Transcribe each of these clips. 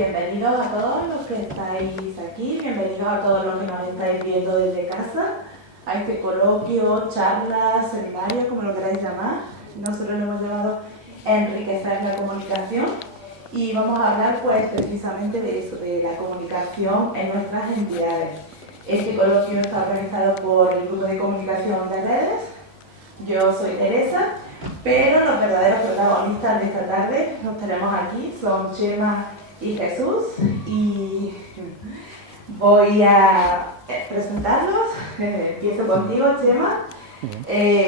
bienvenidos a todos los que estáis aquí, bienvenidos a todos los que nos estáis viendo desde casa, a este coloquio, charla, seminario, como lo queráis llamar. Nosotros lo hemos llamado Enriquecer la comunicación y vamos a hablar pues precisamente de eso, de la comunicación en nuestras entidades. Este coloquio está organizado por el Grupo de Comunicación de Redes. Yo soy Teresa, pero los verdaderos protagonistas de esta tarde los tenemos aquí, son Chema y Jesús, y voy a presentarlos. Empiezo contigo, Chema.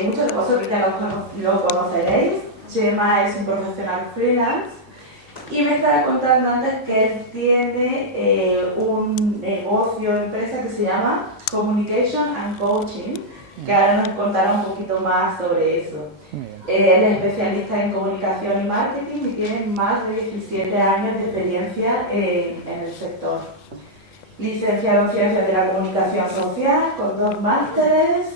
Muchos de vosotros ya lo conoceréis. Chema es un profesional freelance y me estaba contando antes que él tiene un negocio, empresa que se llama Communication and Coaching, que ahora nos contará un poquito más sobre eso. Él es especialista en comunicación y marketing y tiene más de 17 años de experiencia en el sector. Licenciado en Ciencias de la Comunicación Social, con 2 másteres.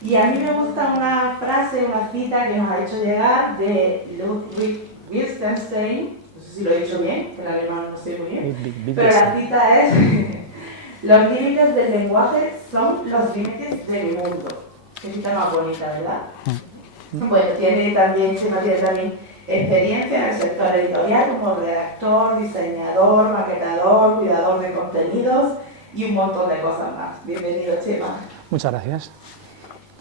Y a mí me gusta una frase, una cita que nos ha hecho llegar de Ludwig Wittgenstein, no sé si lo he dicho bien, que el alemán no sé muy bien, pero la cita es: los límites del lenguaje son los límites del mundo. Qué cita más bonita, ¿verdad? Bueno, tiene también experiencia en el sector editorial como redactor, diseñador, maquetador, cuidador de contenidos y un montón de cosas más. Bienvenido, Chema. Muchas gracias.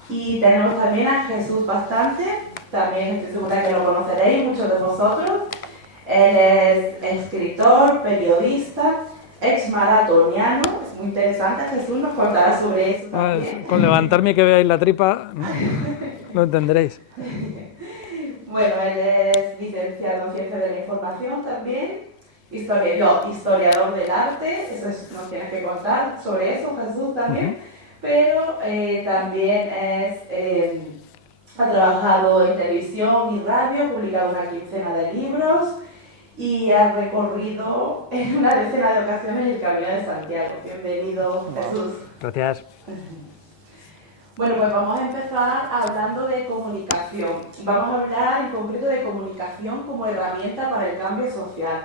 Y tenemos también a Jesús Bastante, también estoy segura que lo conoceréis muchos de vosotros. Él es escritor, periodista, ex-maratoniano. Es muy interesante, Jesús nos contará sobre eso también. Con levantarme y que veáis la tripa, lo entenderéis. Bueno, él es licenciado en Ciencias de la Información también, historiador del arte, eso nos tienes que contar sobre eso, Jesús, también. Pero también ha trabajado en televisión y radio, ha publicado una quincena de libros y ha recorrido en una decena de ocasiones el Camino de Santiago. Bienvenido, Jesús. Gracias. Bueno, pues vamos a empezar hablando de comunicación. Vamos a hablar en concreto de comunicación como herramienta para el cambio social.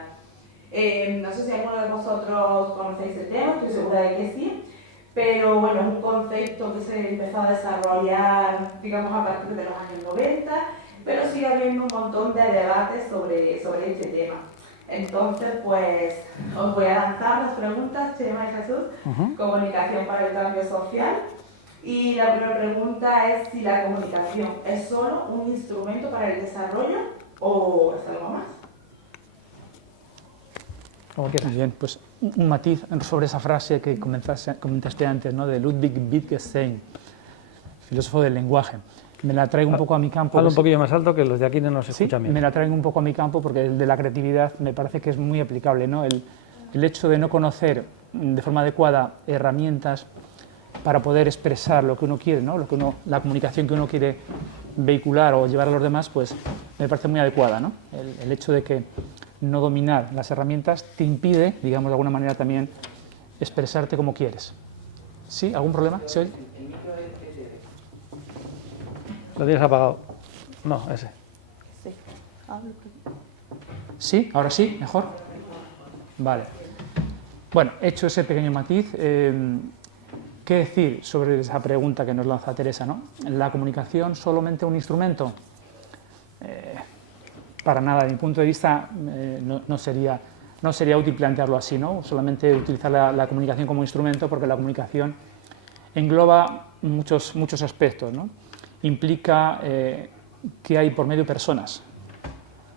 No sé si alguno de vosotros conocéis el tema, estoy segura de que sí. Pero bueno, es un concepto que se empezó a desarrollar, digamos, a partir de los años 90, pero sigue habiendo un montón de debates sobre este tema. Entonces, pues, os voy a lanzar las preguntas, Chema y Jesús. Comunicación para el cambio social. Y la primera pregunta es si la comunicación es solo un instrumento para el desarrollo o es algo más. Como quieras. Bien, pues un matiz sobre esa frase que comentaste antes, ¿no? De Ludwig Wittgenstein, filósofo del lenguaje. Me la traigo un poco a mi campo. Habla un poquillo más alto que los de aquí no nos escuchan bien. Me la traigo un poco a mi campo porque el de la creatividad me parece que es muy aplicable, ¿no? El hecho de no conocer de forma adecuada herramientas para poder expresar lo que uno quiere, ¿no? La comunicación que uno quiere vehicular o llevar a los demás, pues me parece muy adecuada, ¿no? El hecho de que no dominar las herramientas te impide, digamos de alguna manera también, expresarte como quieres. ¿Sí? ¿Algún problema? ¿Se oye? ¿Lo tienes apagado? No, ese. Sí. ¿Sí? ¿Ahora sí? ¿Mejor? Vale. Bueno, hecho ese pequeño matiz, ¿qué decir sobre esa pregunta que nos lanza Teresa, ¿no? ¿La comunicación solamente un instrumento? Para nada, de mi punto de vista, no sería útil plantearlo así, ¿no? Solamente utilizar la comunicación como instrumento, porque la comunicación engloba muchos aspectos, ¿no? Implica que hay por medio personas.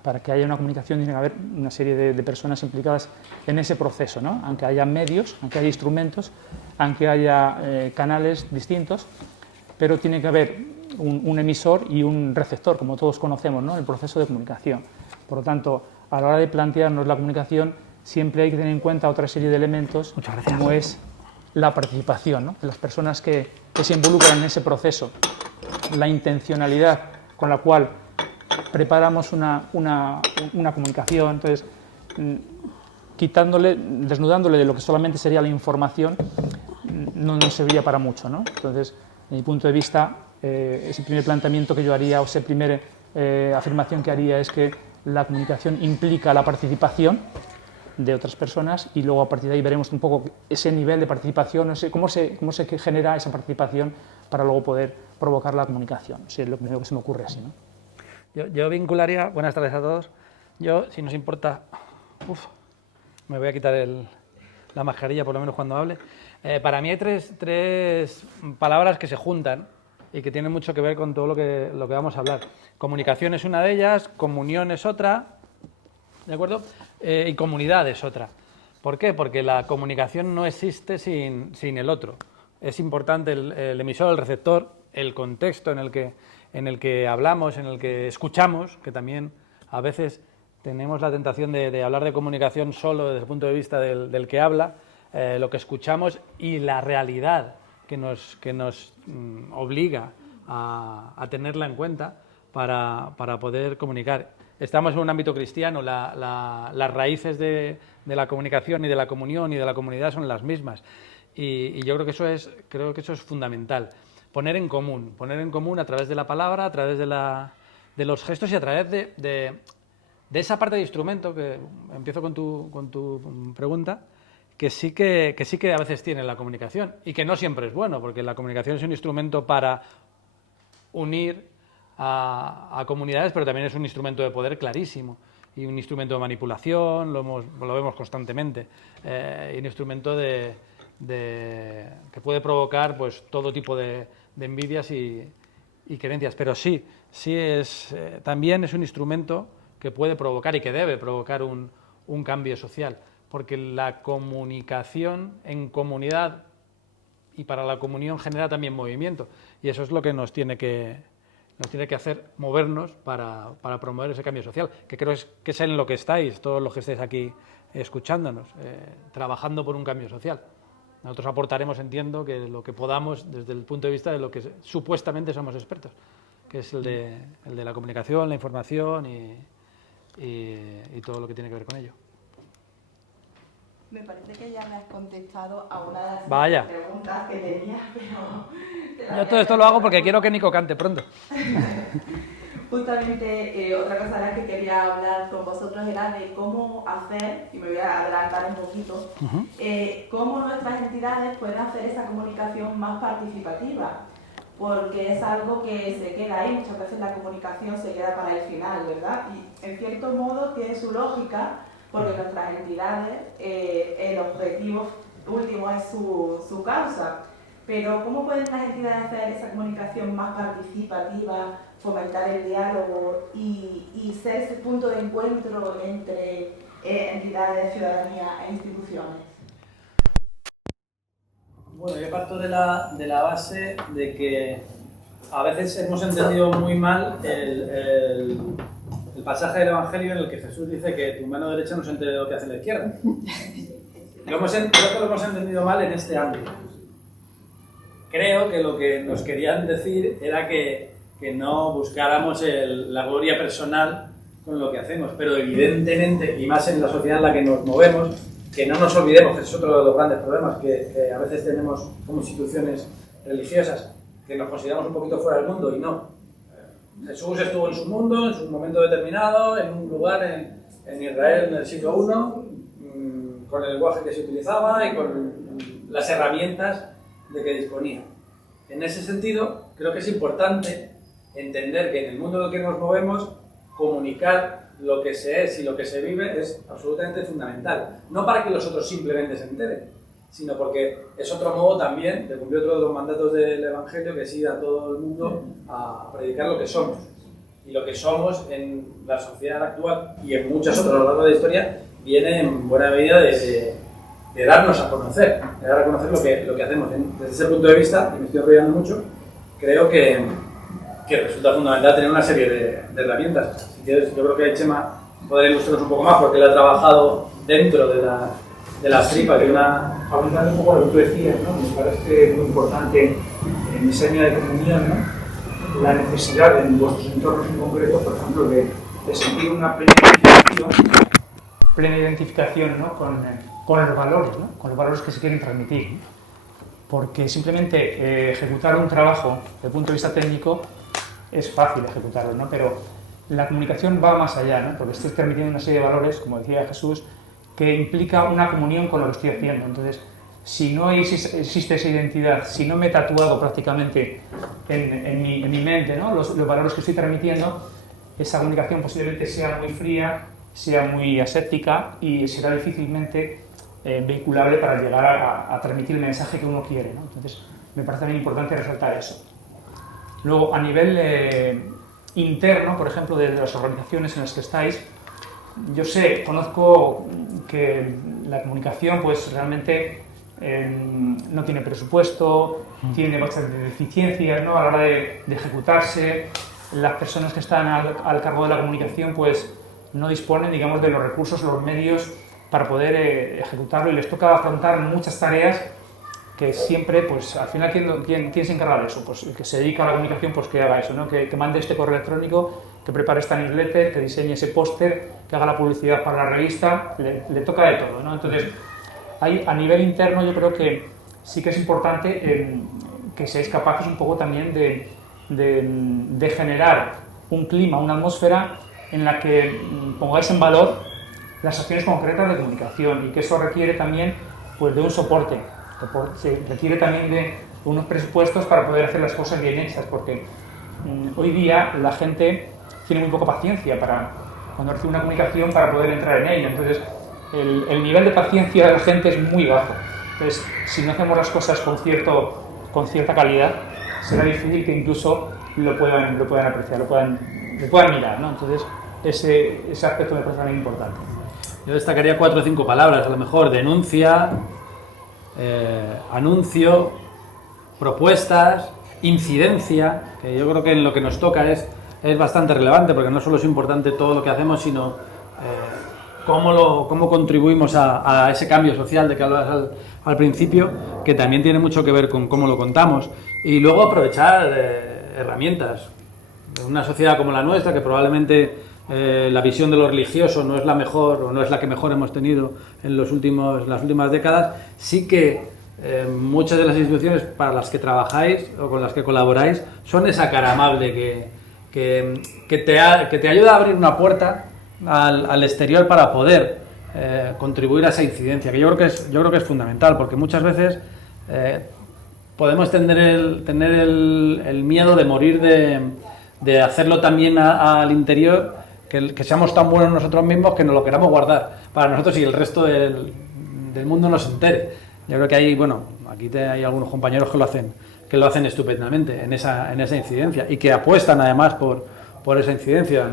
Para que haya una comunicación tiene que haber una serie de personas implicadas en ese proceso, ¿no? Aunque haya medios, aunque haya instrumentos, aunque haya canales distintos, pero tiene que haber un emisor y un receptor, como todos conocemos, ¿no? El proceso de comunicación. Por lo tanto, a la hora de plantearnos la comunicación, siempre hay que tener en cuenta otra serie de elementos, como es la participación, ¿no? De las personas que se involucran en ese proceso, la intencionalidad con la cual preparamos una comunicación. Entonces, desnudándole de lo que solamente sería la información, no nos serviría para mucho, ¿no? Entonces, desde mi punto de vista, ese primer planteamiento que yo haría, o esa primera afirmación que haría, es que la comunicación implica la participación de otras personas y luego a partir de ahí veremos un poco ese nivel de participación, no sé, cómo se genera esa participación para luego poder provocar la comunicación. Es lo primero que se me ocurre así, ¿no? Yo vincularía, buenas tardes a todos, yo, si nos importa, me voy a quitar la mascarilla por lo menos cuando hable. Para mí hay tres palabras que se juntan y que tienen mucho que ver con todo lo que vamos a hablar. Comunicación es una de ellas, comunión es otra, ¿de acuerdo? Y comunidad es otra. ¿Por qué? Porque la comunicación no existe sin el otro. Es importante el emisor, el receptor, el contexto en el que hablamos, en el que escuchamos, que también a veces tenemos la tentación de hablar de comunicación solo desde el punto de vista del que habla, lo que escuchamos y la realidad que nos obliga a tenerla en cuenta para poder comunicar. Estamos en un ámbito cristiano, las raíces de la comunicación y de la comunión y de la comunidad son las mismas. Y yo creo que eso es fundamental. Poner en común a través de la palabra, a través de los gestos y a través de esa parte de instrumento, que empiezo con tu pregunta, que sí que a veces tiene la comunicación y que no siempre es bueno, porque la comunicación es un instrumento para unir a comunidades, pero también es un instrumento de poder clarísimo y un instrumento de manipulación, lo vemos constantemente, y un instrumento que puede provocar pues todo tipo de envidias y querencias, pero también es un instrumento que puede provocar y que debe provocar un cambio social, porque la comunicación en comunidad y para la comunión genera también movimiento, y eso es lo que nos tiene que hacer movernos para promover ese cambio social, que creo que es en lo que estáis, todos los que estáis aquí escuchándonos, trabajando por un cambio social. Nosotros aportaremos, entiendo, que lo que podamos desde el punto de vista de lo que supuestamente somos expertos, que es el de la comunicación, la información y todo lo que tiene que ver con ello. Me parece que ya me has contestado a una de Vaya. las preguntas que tenía, pero... Yo todo esto lo hago porque quiero que Nico cante pronto. Justamente otra cosa de la que quería hablar con vosotros era de cómo hacer, y me voy a adelantar un poquito, cómo nuestras entidades pueden hacer esa comunicación más participativa, porque es algo que se queda ahí, muchas veces la comunicación se queda para el final, ¿verdad? Y en cierto modo tiene su lógica, porque nuestras entidades, el objetivo último es su causa. Pero ¿cómo pueden las entidades hacer esa comunicación más participativa, fomentar el diálogo y ser ese punto de encuentro entre entidades, ciudadanía e instituciones? Bueno, yo parto de la base de que a veces hemos entendido muy mal el pasaje del Evangelio en el que Jesús dice que tu mano derecha no se entere de lo que hace la izquierda. Creo que lo hemos entendido mal en este ámbito. Creo que lo que nos querían decir era que no buscáramos la gloria personal con lo que hacemos, pero evidentemente, y más en la sociedad en la que nos movemos, que no nos olvidemos, que es otro de los grandes problemas que a veces tenemos como instituciones religiosas, que nos consideramos un poquito fuera del mundo y no. Jesús estuvo en su mundo, en su momento determinado, en un lugar en Israel en el siglo I, con el lenguaje que se utilizaba y con las herramientas de que disponía. En ese sentido, creo que es importante entender que en el mundo en el que nos movemos, comunicar lo que se es y lo que se vive es absolutamente fundamental. No para que los otros simplemente se enteren, sino porque es otro modo también de cumplir otro de los mandatos del Evangelio, que es ir a todo el mundo a predicar lo que somos. Y lo que somos en la sociedad actual y en muchas otras a lo largo de la historia viene en buena medida de darnos a conocer, de dar a conocer lo que hacemos. Desde ese punto de vista, y me estoy enrollando mucho, creo que resulta fundamental tener una serie de herramientas. Si quieres, yo creo que Chema podrá ilustrarnos un poco más, porque él ha trabajado dentro de las tripas de una... Aumentando un poco lo que tú decías, ¿no? Me parece muy importante en esa línea de comunión, ¿no? La necesidad en vuestros entornos en concreto, por ejemplo, de sentir una Plena identificación, ¿no? con los valores, ¿no? Con los valores que se quieren transmitir, ¿no? Porque simplemente ejecutar un trabajo desde el punto de vista técnico es fácil ejecutarlo, ¿no? Pero la comunicación va más allá, ¿no? Porque estoy transmitiendo una serie de valores, como decía Jesús, que implica una comunión con lo que estoy haciendo. Entonces, si no existe esa identidad, si no me he tatuado prácticamente en mi mente, ¿no? los valores que estoy transmitiendo, esa comunicación posiblemente sea muy fría, sea muy aséptica y será difícilmente vinculable para llegar a transmitir el mensaje que uno quiere, ¿no? Entonces, me parece también importante resaltar eso. Luego, a nivel interno, por ejemplo, de las organizaciones en las que estáis, yo conozco que la comunicación pues realmente no tiene presupuesto, tiene bastantes deficiencias, ¿no? A la hora de ejecutarse. Las personas que están al cargo de la comunicación pues no disponen, digamos, de los recursos, los medios para poder ejecutarlo, y les toca afrontar muchas tareas que siempre, pues al final, ¿quién se encarga de eso? Pues el que se dedica a la comunicación, pues que haga eso, ¿no? Que mande este correo electrónico, que prepare esta newsletter, que diseñe ese póster, que haga la publicidad para la revista, le toca de todo, ¿no? Entonces, a nivel interno yo creo que sí que es importante que seáis capaces un poco también de generar un clima, una atmósfera en la que pongáis en valor las acciones concretas de comunicación, y que eso requiere también pues de un soporte, requiere también de unos presupuestos para poder hacer las cosas bien hechas, porque hoy día la gente tiene muy poca paciencia cuando recibe una comunicación para poder entrar en ella. Entonces el nivel de paciencia de la gente es muy bajo. Entonces, si no hacemos las cosas con cierta calidad, será difícil que incluso lo puedan apreciar, lo puedan mirar, ¿no? Entonces ese aspecto me parece también importante. Yo destacaría 4 o 5 palabras, a lo mejor: denuncia, anuncio, propuestas, incidencia, que yo creo que en lo que nos toca es bastante relevante, porque no solo es importante todo lo que hacemos, sino cómo contribuimos a ese cambio social de que hablabas al principio, que también tiene mucho que ver con cómo lo contamos. Y luego aprovechar herramientas. En una sociedad como la nuestra, que probablemente la visión de lo religioso no es la mejor, o no es la que mejor hemos tenido en las últimas décadas, sí que muchas de las instituciones para las que trabajáis o con las que colaboráis son esa cara amable que te ayuda a abrir una puerta al exterior para poder contribuir a esa incidencia, que yo creo que es fundamental, porque muchas veces podemos tener el miedo de morir de hacerlo también al interior, que seamos tan buenos nosotros mismos que nos lo queramos guardar para nosotros y el resto del mundo no se entere. Yo creo que aquí hay algunos compañeros que lo hacen estupendamente en esa incidencia, y que apuestan además por esa incidencia.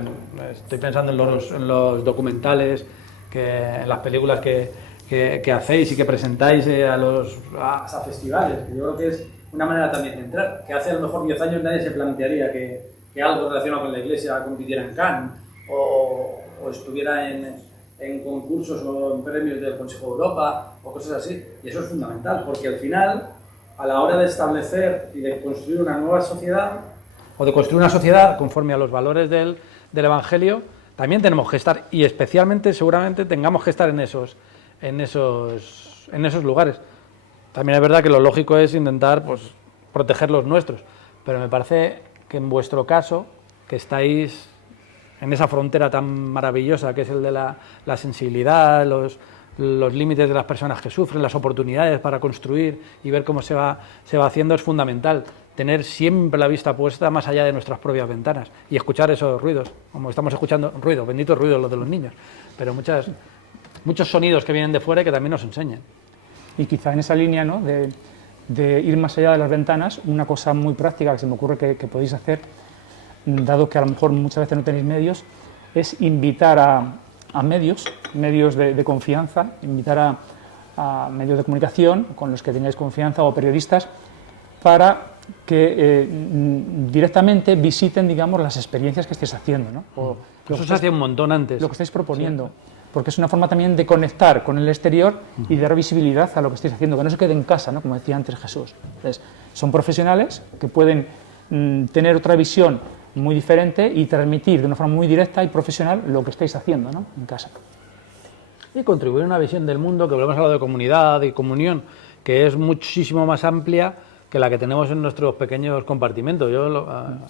Estoy pensando en los documentales, en las películas que hacéis y que presentáis a festivales, que yo creo que es una manera también de entrar, que hace a lo mejor 10 años nadie se plantearía que algo relacionado con la Iglesia compitiera en Cannes o estuviera en concursos o en premios del Consejo de Europa o cosas así. Y eso es fundamental, porque al final, a la hora de establecer y de construir una nueva sociedad, o de construir una sociedad conforme a los valores del Evangelio, también tenemos que estar, y especialmente seguramente tengamos que estar en esos lugares. También es verdad que lo lógico es intentar proteger los nuestros, pero me parece que en vuestro caso, que estáis en esa frontera tan maravillosa que es el de la sensibilidad, los límites de las personas que sufren, las oportunidades para construir y ver cómo se va haciendo, es fundamental tener siempre la vista puesta más allá de nuestras propias ventanas y escuchar esos ruidos, como estamos escuchando ruidos, benditos ruidos los de los niños, pero muchos sonidos que vienen de fuera y que también nos enseñan. Y quizá en esa línea, ¿no?, de ir más allá de las ventanas, una cosa muy práctica que se me ocurre que podéis hacer, dado que a lo mejor muchas veces no tenéis medios, es invitar a medios de confianza, invitar a medios de comunicación con los que tengáis confianza, o periodistas, para que directamente visiten, digamos, las experiencias que estéis haciendo, ¿no? O eso se hacía un montón antes. Lo que estáis proponiendo. Sí. Porque es una forma también de conectar con el exterior y de dar visibilidad a lo que estáis haciendo, que no se quede en casa, ¿no?, como decía antes Jesús. Entonces, son profesionales que pueden tener otra visión muy diferente y transmitir de una forma muy directa y profesional lo que estáis haciendo, ¿no?, en casa. Y contribuir a una visión del mundo, que hemos hablado de comunidad y comunión, que es muchísimo más amplia que la que tenemos en nuestros pequeños compartimentos. Yo,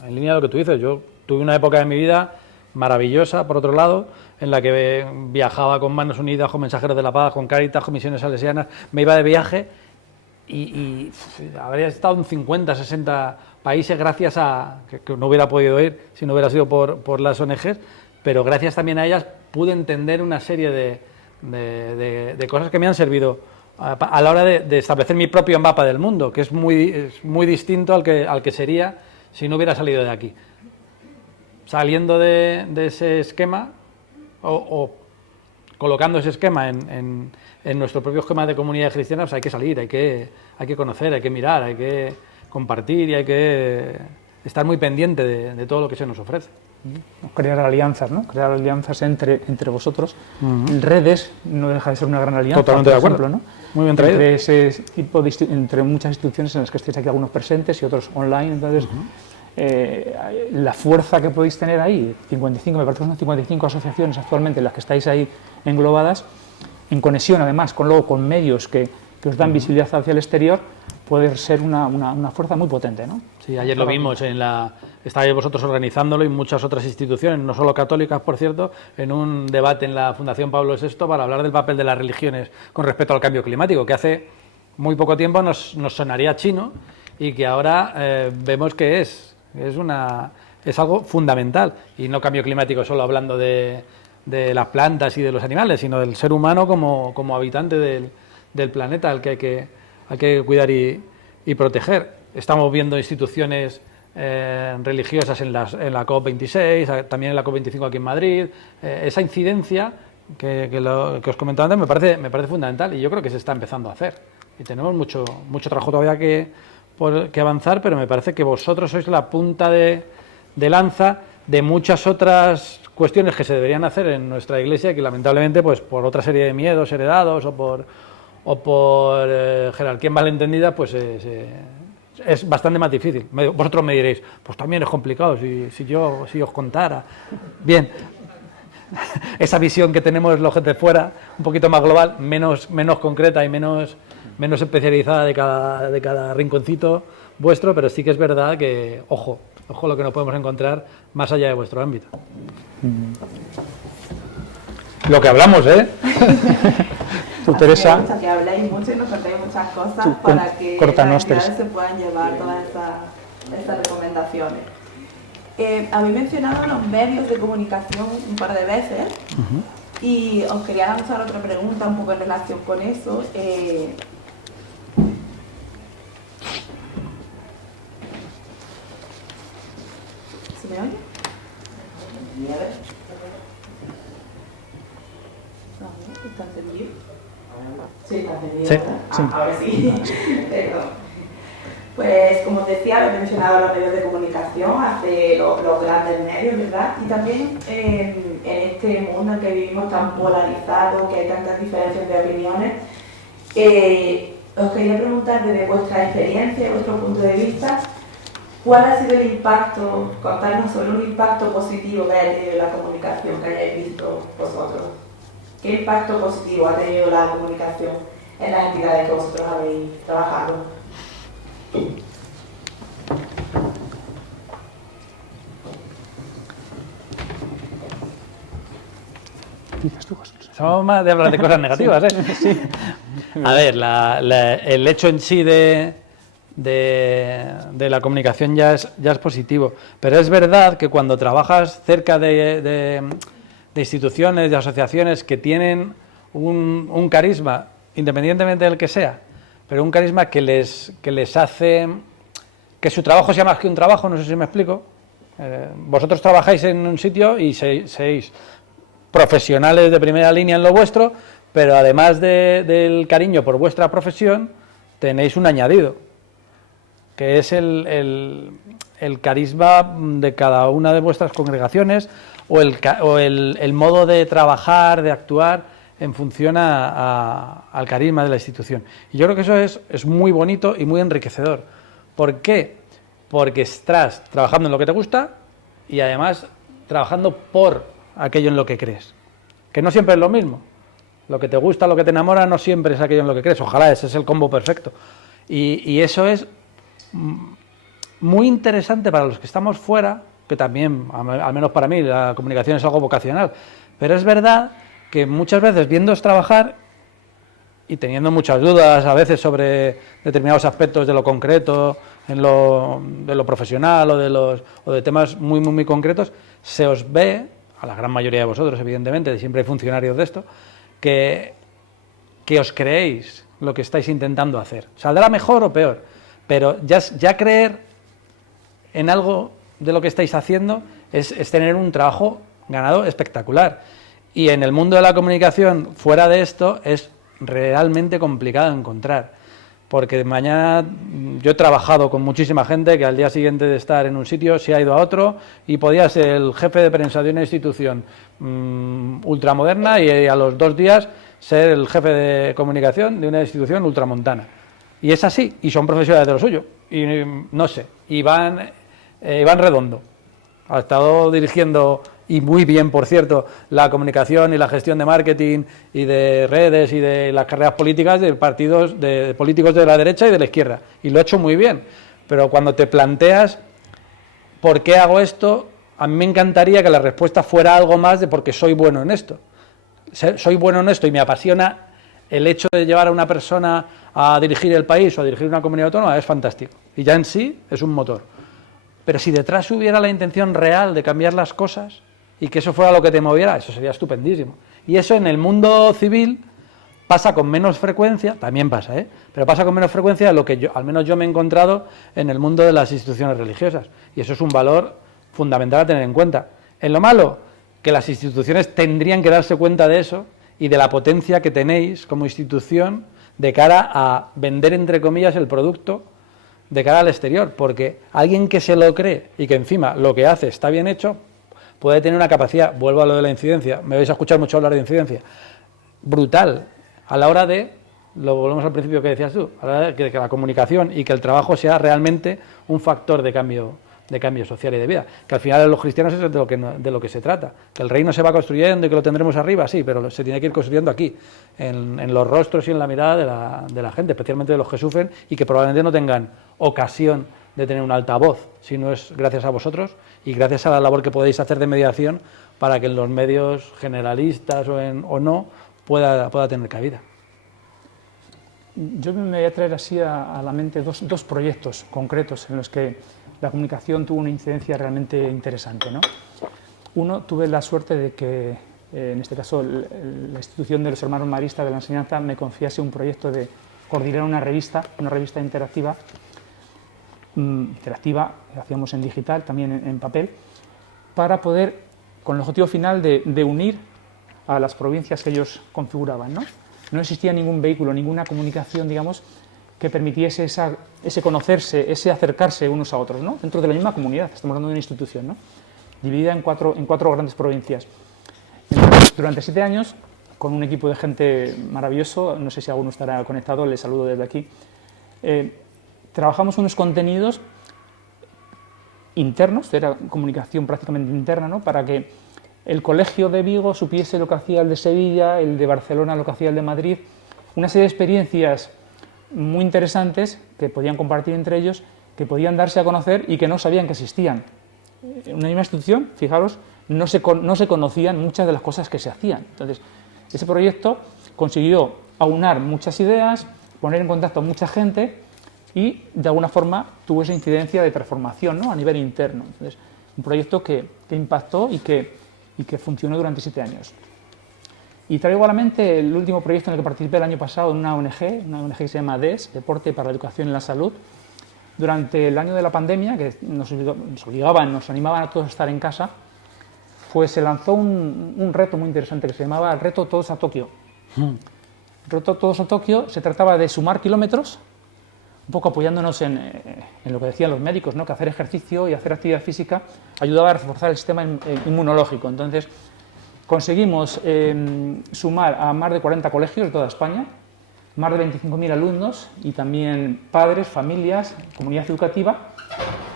en línea de lo que tú dices, yo tuve una época de mi vida maravillosa, por otro lado, en la que viajaba con Manos Unidas, con Mensajeros de la Paz, con Cáritas, con Misiones Salesianas, me iba de viaje y habría estado en 50, 60 países gracias a, que no hubiera podido ir si no hubiera sido por las ONGs, pero gracias también a ellas pude entender una serie de cosas que me han servido a la hora de establecer mi propio mapa del mundo, que es muy distinto al que sería si no hubiera salido de aquí. Saliendo de ese esquema o colocando ese esquema en nuestro propio esquema de comunidades cristianas, pues hay que salir, hay que conocer, hay que mirar, hay que compartir y hay que estar muy pendiente de todo lo que se nos ofrece. Crear alianzas, ¿no? Crear alianzas entre vosotros. Redes no deja de ser una gran alianza. Totalmente de acuerdo. Ejemplo, ¿no? Muy bien traído. Entre ese tipo entre muchas instituciones en las que estáis aquí algunos presentes y otros online, entonces la fuerza que podéis tener ahí, 55, me parece que son 55 asociaciones actualmente en las que estáis ahí englobadas, en conexión además con medios que os dan visibilidad hacia el exterior, puede ser una fuerza muy potente, ¿no? Sí, ayer lo vimos, estabais vosotros organizándolo y muchas otras instituciones, no solo católicas, por cierto, en un debate en la Fundación Pablo VI para hablar del papel de las religiones con respecto al cambio climático, que hace muy poco tiempo nos sonaría chino y que ahora vemos que es algo fundamental. Y no cambio climático solo hablando de las plantas y de los animales, sino del ser humano como habitante del planeta al que hay que cuidar y proteger. Estamos viendo instituciones religiosas en la COP26, también en la COP25 aquí en Madrid. Esa incidencia que os comentaba antes me parece fundamental y yo creo que se está empezando a hacer. Y tenemos mucho trabajo todavía que avanzar, pero me parece que vosotros sois la punta de lanza de muchas otras cuestiones que se deberían hacer en nuestra iglesia, que lamentablemente pues por otra serie de miedos heredados o por jerarquías malentendidas, pues es bastante más difícil. Vosotros me diréis, pues también es complicado, si os contara. Bien, esa visión que tenemos los de fuera, un poquito más global, menos concreta y menos especializada de cada rinconcito vuestro, pero sí que es verdad que, ojo lo que nos podemos encontrar más allá de vuestro ámbito. Lo que hablamos, ¿eh? Tú, Teresa, Me gusta que habléis mucho y nos contéis muchas cosas para que las entidades se puedan llevar todas esas recomendaciones. Habéis mencionado los medios de comunicación un par de veces y os quería lanzar otra pregunta un poco en relación con eso. ¿Se me oye? ¿Está entendido? Sí, está entendido. Sí. Ahora sí. Perdón. Pues, como os decía, he mencionado los medios de comunicación, hace los grandes medios, ¿verdad? Y también en este mundo en que vivimos tan polarizado, que hay tantas diferencias de opiniones, os quería preguntar desde vuestra experiencia y vuestro punto de vista, ¿cuál ha sido el impacto, contarnos sobre un impacto positivo que haya tenido la comunicación que hayáis visto vosotros? ¿Qué impacto positivo ha tenido la comunicación en las entidades que vosotros habéis trabajado? Somos más de hablar de cosas negativas, ¿eh? Sí. A ver, el hecho en sí de la comunicación ya es positivo, pero es verdad que cuando trabajas cerca de instituciones, de asociaciones que tienen un carisma, independientemente del que sea, pero un carisma que les hace que su trabajo sea más que un trabajo, no sé si me explico. Vosotros trabajáis en un sitio y sois profesionales de primera línea en lo vuestro, pero además del cariño por vuestra profesión, tenéis un añadido, que es el carisma de cada una de vuestras congregaciones o el modo de trabajar, de actuar en función al carisma de la institución. Y yo creo que eso es muy bonito y muy enriquecedor. ¿Por qué? Porque estás trabajando en lo que te gusta y además trabajando por aquello en lo que crees. Que no siempre es lo mismo. Lo que te gusta, lo que te enamora, no siempre es aquello en lo que crees. Ojalá ese es el combo perfecto. Y eso es muy interesante para los que estamos fuera, que también, al menos para mí, la comunicación es algo vocacional, pero es verdad que muchas veces viéndoos trabajar y teniendo muchas dudas a veces sobre determinados aspectos de lo concreto, de lo profesional o de temas muy, muy, muy concretos, se os ve, a la gran mayoría de vosotros, evidentemente, siempre hay funcionarios de esto, que os creéis lo que estáis intentando hacer. Saldrá mejor o peor, pero ya creer en algo de lo que estáis haciendo es tener un trabajo ganado espectacular. Y en el mundo de la comunicación, fuera de esto, es realmente complicado encontrar. Porque mañana yo he trabajado con muchísima gente que al día siguiente de estar en un sitio se ha ido a otro y podía ser el jefe de prensa de una institución ultramoderna y a los 2 días ser el jefe de comunicación de una institución ultramontana. Y es así, y son profesionales de lo suyo. Y no sé, Iván Redondo ha estado dirigiendo, y muy bien, por cierto, la comunicación y la gestión de marketing y de redes y de las carreras políticas de partidos, de políticos de la derecha y de la izquierda. Y lo ha hecho muy bien. Pero cuando te planteas ¿por qué hago esto? A mí me encantaría que la respuesta fuera algo más de porque soy bueno en esto. Soy bueno en esto y me apasiona el hecho de llevar a una persona a dirigir el país o a dirigir una comunidad autónoma, es fantástico. Y ya en sí es un motor. Pero si detrás hubiera la intención real de cambiar las cosas y que eso fuera lo que te moviera, eso sería estupendísimo. Y eso en el mundo civil pasa con menos frecuencia, también pasa, pero pasa con menos frecuencia de lo que al menos yo me he encontrado en el mundo de las instituciones religiosas. Y eso es un valor fundamental a tener en cuenta. En lo malo, que las instituciones tendrían que darse cuenta de eso y de la potencia que tenéis como institución de cara a vender, entre comillas, el producto de cara al exterior, porque alguien que se lo cree y que encima lo que hace está bien hecho, puede tener una capacidad, vuelvo a lo de la incidencia, me vais a escuchar mucho hablar de incidencia, brutal, a la hora de, lo volvemos al principio que decías tú, a la hora de que la comunicación y que el trabajo sea realmente un factor de cambio social y de vida, que al final los cristianos es de lo que se trata, que el reino se va construyendo y que lo tendremos arriba, sí, pero se tiene que ir construyendo aquí, en los rostros y en la mirada de la gente, especialmente de los que sufren y que probablemente no tengan ocasión de tener un altavoz, si no es gracias a vosotros y gracias a la labor que podéis hacer de mediación para que en los medios generalistas o no pueda tener cabida. Yo me voy a traer así a la mente dos proyectos concretos en los que la comunicación tuvo una incidencia realmente interesante, ¿no? Uno, tuve la suerte de que, en este caso, la institución de los hermanos maristas de la enseñanza me confiase un proyecto de coordinar una revista interactiva, que hacíamos en digital, también en papel, para poder, con el objetivo final de unir a las provincias que ellos configuraban, ¿no? No existía ningún vehículo, ninguna comunicación, digamos, que permitiese ese conocerse, ese acercarse unos a otros, ¿no? Dentro de la misma comunidad, estamos hablando de una institución, ¿no? Dividida en cuatro grandes provincias. Entonces, durante 7 años, con un equipo de gente maravilloso, no sé si alguno estará conectado, les saludo desde aquí, trabajamos unos contenidos internos, era comunicación prácticamente interna, ¿no? Para que el colegio de Vigo supiese lo que hacía el de Sevilla, el de Barcelona lo que hacía el de Madrid, una serie de experiencias muy interesantes que podían compartir entre ellos, que podían darse a conocer y que no sabían que existían. En una misma institución, fijaros, no se conocían muchas de las cosas que se hacían. Entonces, ese proyecto consiguió aunar muchas ideas, poner en contacto a mucha gente y, de alguna forma, tuvo esa incidencia de transformación, ¿no? A nivel interno. Entonces, un proyecto que impactó y que funcionó durante 7 años. Y traigo a la mente el último proyecto en el que participé el año pasado en una ONG que se llama DES, Deporte para la Educación y la Salud. Durante el año de la pandemia, que nos animaban a todos a estar en casa, pues se lanzó un reto muy interesante que se llamaba el Reto Todos a Tokio. El Reto Todos a Tokio se trataba de sumar kilómetros, un poco apoyándonos en lo que decían los médicos, ¿no? Que hacer ejercicio y hacer actividad física ayudaba a reforzar el sistema inmunológico. Entonces, conseguimos sumar a más de 40 colegios de toda España, más de 25.000 alumnos y también padres, familias, comunidad educativa,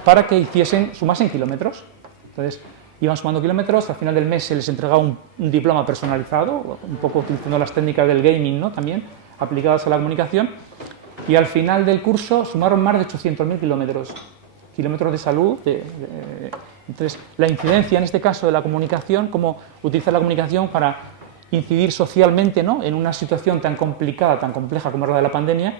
para que sumasen kilómetros. Entonces, iban sumando kilómetros, al final del mes se les entregaba un diploma personalizado, un poco utilizando las técnicas del gaming, ¿no? También aplicadas a la comunicación, y al final del curso sumaron más de 800.000 kilómetros. kilómetros de salud. Entonces, la incidencia en este caso de la comunicación, cómo utilizar la comunicación para incidir socialmente, ¿no?, en una situación tan complicada, tan compleja como es la de la pandemia,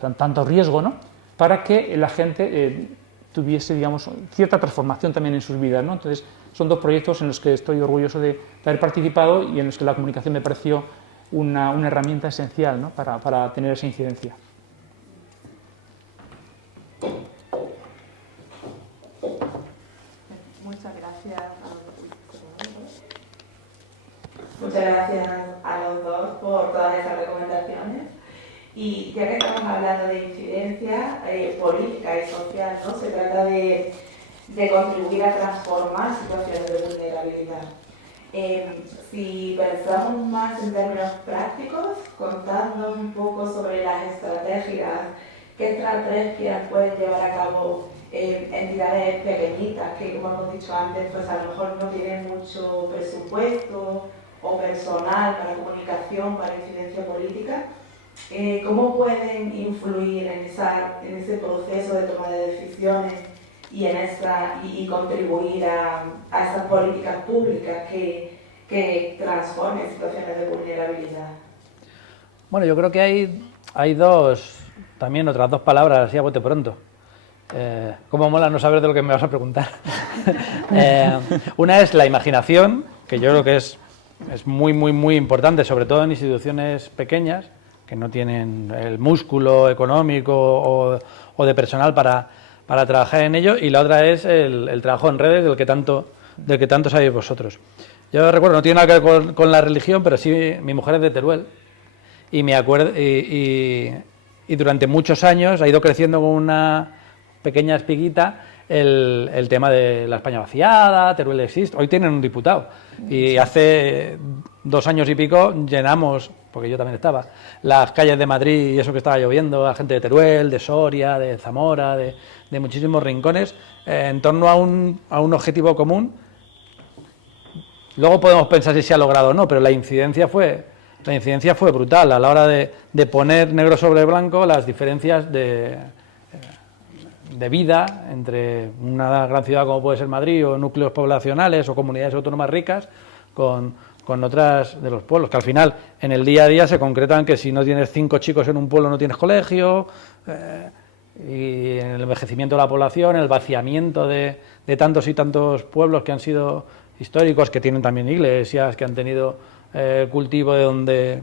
con tanto riesgo, ¿no?, para que la gente tuviese, digamos, cierta transformación también en sus vidas, ¿no? Entonces, son dos proyectos en los que estoy orgulloso de haber participado y en los que la comunicación me pareció una herramienta esencial, ¿no?, para tener esa incidencia. Muchas gracias. Muchas gracias a los dos por todas esas recomendaciones. Y ya que estamos hablando de incidencia política y social, ¿no?, se trata de contribuir a transformar situaciones de vulnerabilidad. Si pensamos más en términos prácticos, contándonos un poco sobre las estrategias, qué estrategias pueden llevar a cabo entidades pequeñitas que, como hemos dicho antes, pues a lo mejor no tienen mucho presupuesto o personal para comunicación, para incidencia política, ¿cómo pueden influir en ese proceso de toma de decisiones y contribuir a esas políticas públicas que transformen situaciones de vulnerabilidad? Bueno, yo creo que hay otras dos palabras así a bote pronto. Cómo mola no saber de lo que me vas a preguntar. Una es la imaginación, que yo creo que es muy, muy, muy importante, sobre todo en instituciones pequeñas, que no tienen el músculo económico o de personal para trabajar en ello, y la otra es el trabajo en redes del que tanto sabéis vosotros. Yo recuerdo, no tiene nada que ver con la religión, pero sí, mi mujer es de Teruel, y me acuerdo, y durante muchos años ha ido creciendo con una pequeña espiguita el tema de la España vaciada, Teruel existe. Hoy tienen un diputado, y hace 2 años y pico llenamos, porque yo también estaba, las calles de Madrid y eso que estaba lloviendo, a gente de Teruel, de Soria, de Zamora, de muchísimos rincones, en torno a un objetivo común. Luego podemos pensar si se ha logrado o no, pero la incidencia fue brutal a la hora de poner negro sobre blanco las diferencias de vida entre una gran ciudad como puede ser Madrid, o núcleos poblacionales o comunidades autónomas ricas con otras de los pueblos, que al final en el día a día se concretan que si no tienes 5 chicos en un pueblo no tienes colegio, y en el envejecimiento de la población, el vaciamiento de tantos y tantos pueblos que han sido históricos, que tienen también iglesias, que han tenido cultivo de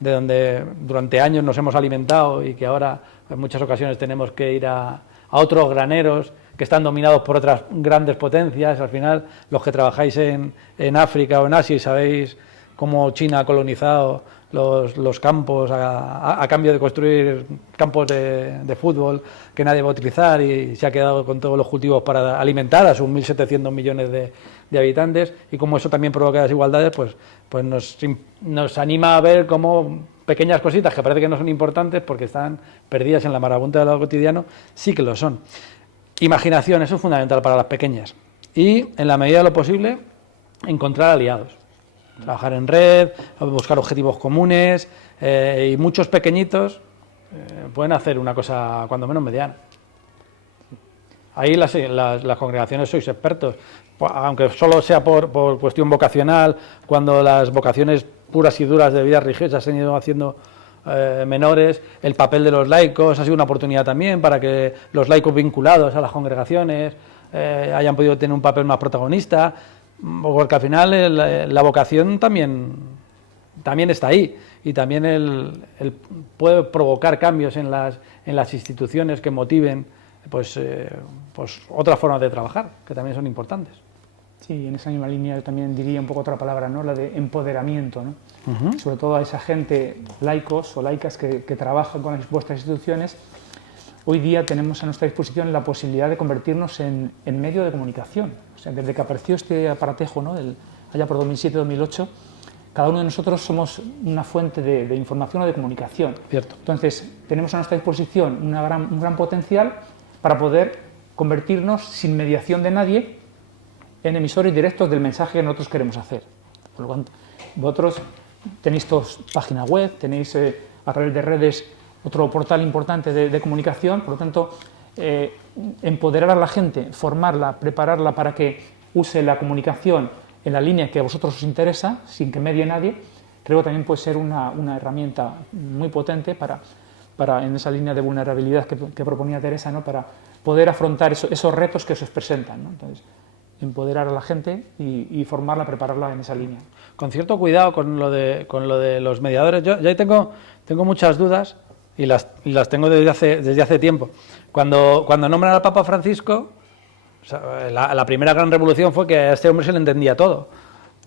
donde durante años nos hemos alimentado, y que ahora en muchas ocasiones tenemos que ir a otros graneros que están dominados por otras grandes potencias. Al final, los que trabajáis en África o en Asia y sabéis cómo China ha colonizado los campos a cambio de construir campos de fútbol que nadie va a utilizar, y se ha quedado con todos los cultivos para alimentar a sus 1.700 millones de habitantes, y como eso también provoca desigualdades, pues nos anima a ver cómo pequeñas cositas que parece que no son importantes porque están perdidas en la marabunta de lo cotidiano, sí que lo son. Imaginación, eso es fundamental para las pequeñas, y en la medida de lo posible encontrar aliados, trabajar en red, buscar objetivos comunes, y muchos pequeñitos pueden hacer una cosa cuando menos mediana. Ahí las congregaciones sois expertos, aunque solo sea por cuestión vocacional, cuando las vocaciones puras y duras de vida religiosa se han ido haciendo menores. El papel de los laicos ha sido una oportunidad también para que los laicos vinculados a las congregaciones hayan podido tener un papel más protagonista, porque al final la vocación también está ahí, y también puede provocar cambios en las instituciones que motiven pues otras formas de trabajar, que también son importantes. Sí, en esa misma línea yo también diría un poco otra palabra, ¿no?, la de empoderamiento, ¿no? Sobre todo a esa gente, laicos o laicas que trabajan con vuestras instituciones. Hoy día tenemos a nuestra disposición la posibilidad de convertirnos en medio de comunicación. O sea, desde que apareció este aparatejo, ¿no?, allá por 2007-2008, cada uno de nosotros somos una fuente de información o de comunicación. Cierto. Entonces, tenemos a nuestra disposición un gran potencial para poder convertirnos, sin mediación de nadie, en emisores directos del mensaje que nosotros queremos hacer. Por lo tanto, vosotros tenéis página web, tenéis a través de redes otro portal importante de comunicación. Por lo tanto, empoderar a la gente, formarla, prepararla para que use la comunicación en la línea que a vosotros os interesa, sin que medie nadie, creo que también puede ser una herramienta muy potente para en esa línea de vulnerabilidad que proponía Teresa, ¿no? Para poder afrontar esos retos que se os presentan, ¿no? Entonces, empoderar a la gente y formarla, prepararla en esa línea. Con cierto cuidado con lo de los mediadores. Yo ahí tengo muchas dudas y las tengo desde hace tiempo. Cuando nombran al Papa Francisco, o sea, la primera gran revolución fue que a este hombre se le entendía todo.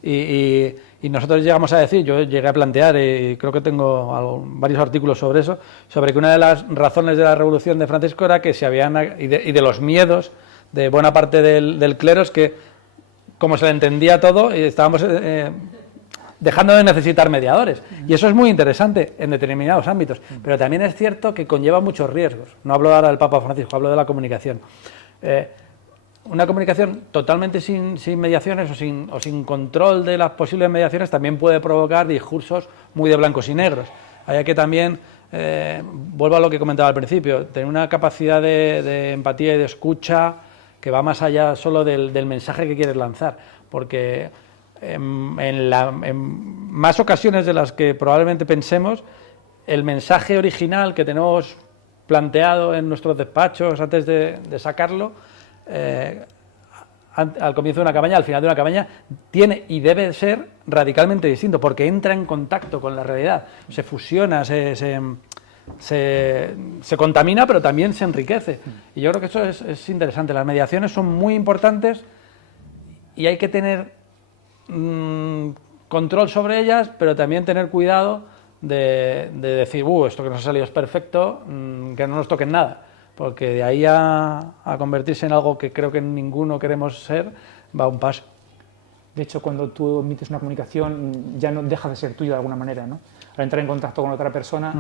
Y nosotros llegamos a decir, yo llegué a plantear, y creo que tengo varios artículos sobre eso, sobre que una de las razones de la revolución de Francisco era que se habían, y de los miedos de buena parte del clero, es que como se le entendía todo, estábamos dejando de necesitar mediadores. Y eso es muy interesante en determinados ámbitos, pero también es cierto que conlleva muchos riesgos. No hablo ahora del Papa Francisco, hablo de la comunicación. Una comunicación totalmente sin mediaciones o sin control de las posibles mediaciones también puede provocar discursos muy de blancos y negros. Hay que también, vuelvo a lo que comentaba al principio, tener una capacidad de empatía y de escucha que va más allá solo del mensaje que quieres lanzar, porque en más ocasiones de las que probablemente pensemos, el mensaje original que tenemos planteado en nuestros despachos antes de sacarlo, al comienzo de una campaña, al final de una campaña, tiene y debe ser radicalmente distinto, porque entra en contacto con la realidad, se fusiona, se contamina, pero también se enriquece. Y yo creo que eso es interesante. Las mediaciones son muy importantes y hay que tener control sobre ellas, pero también tener cuidado de decir, esto que nos ha salido es perfecto, que no nos toquen nada. Porque de ahí a convertirse en algo que creo que ninguno queremos ser, va un paso. De hecho, cuando tú emites una comunicación, ya no deja de ser tuya de alguna manera, ¿no? Al entrar en contacto con otra persona,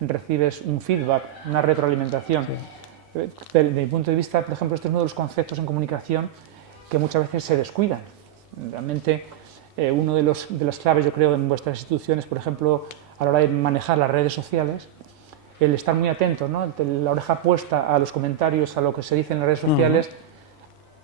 recibes un feedback, una retroalimentación. Sí. Desde mi punto de vista, por ejemplo, este es uno de los conceptos en comunicación que muchas veces se descuidan. Realmente, uno de las claves, yo creo, en vuestras instituciones, por ejemplo, a la hora de manejar las redes sociales, el estar muy atento, ¿no? La oreja puesta a los comentarios, a lo que se dice en las redes sociales,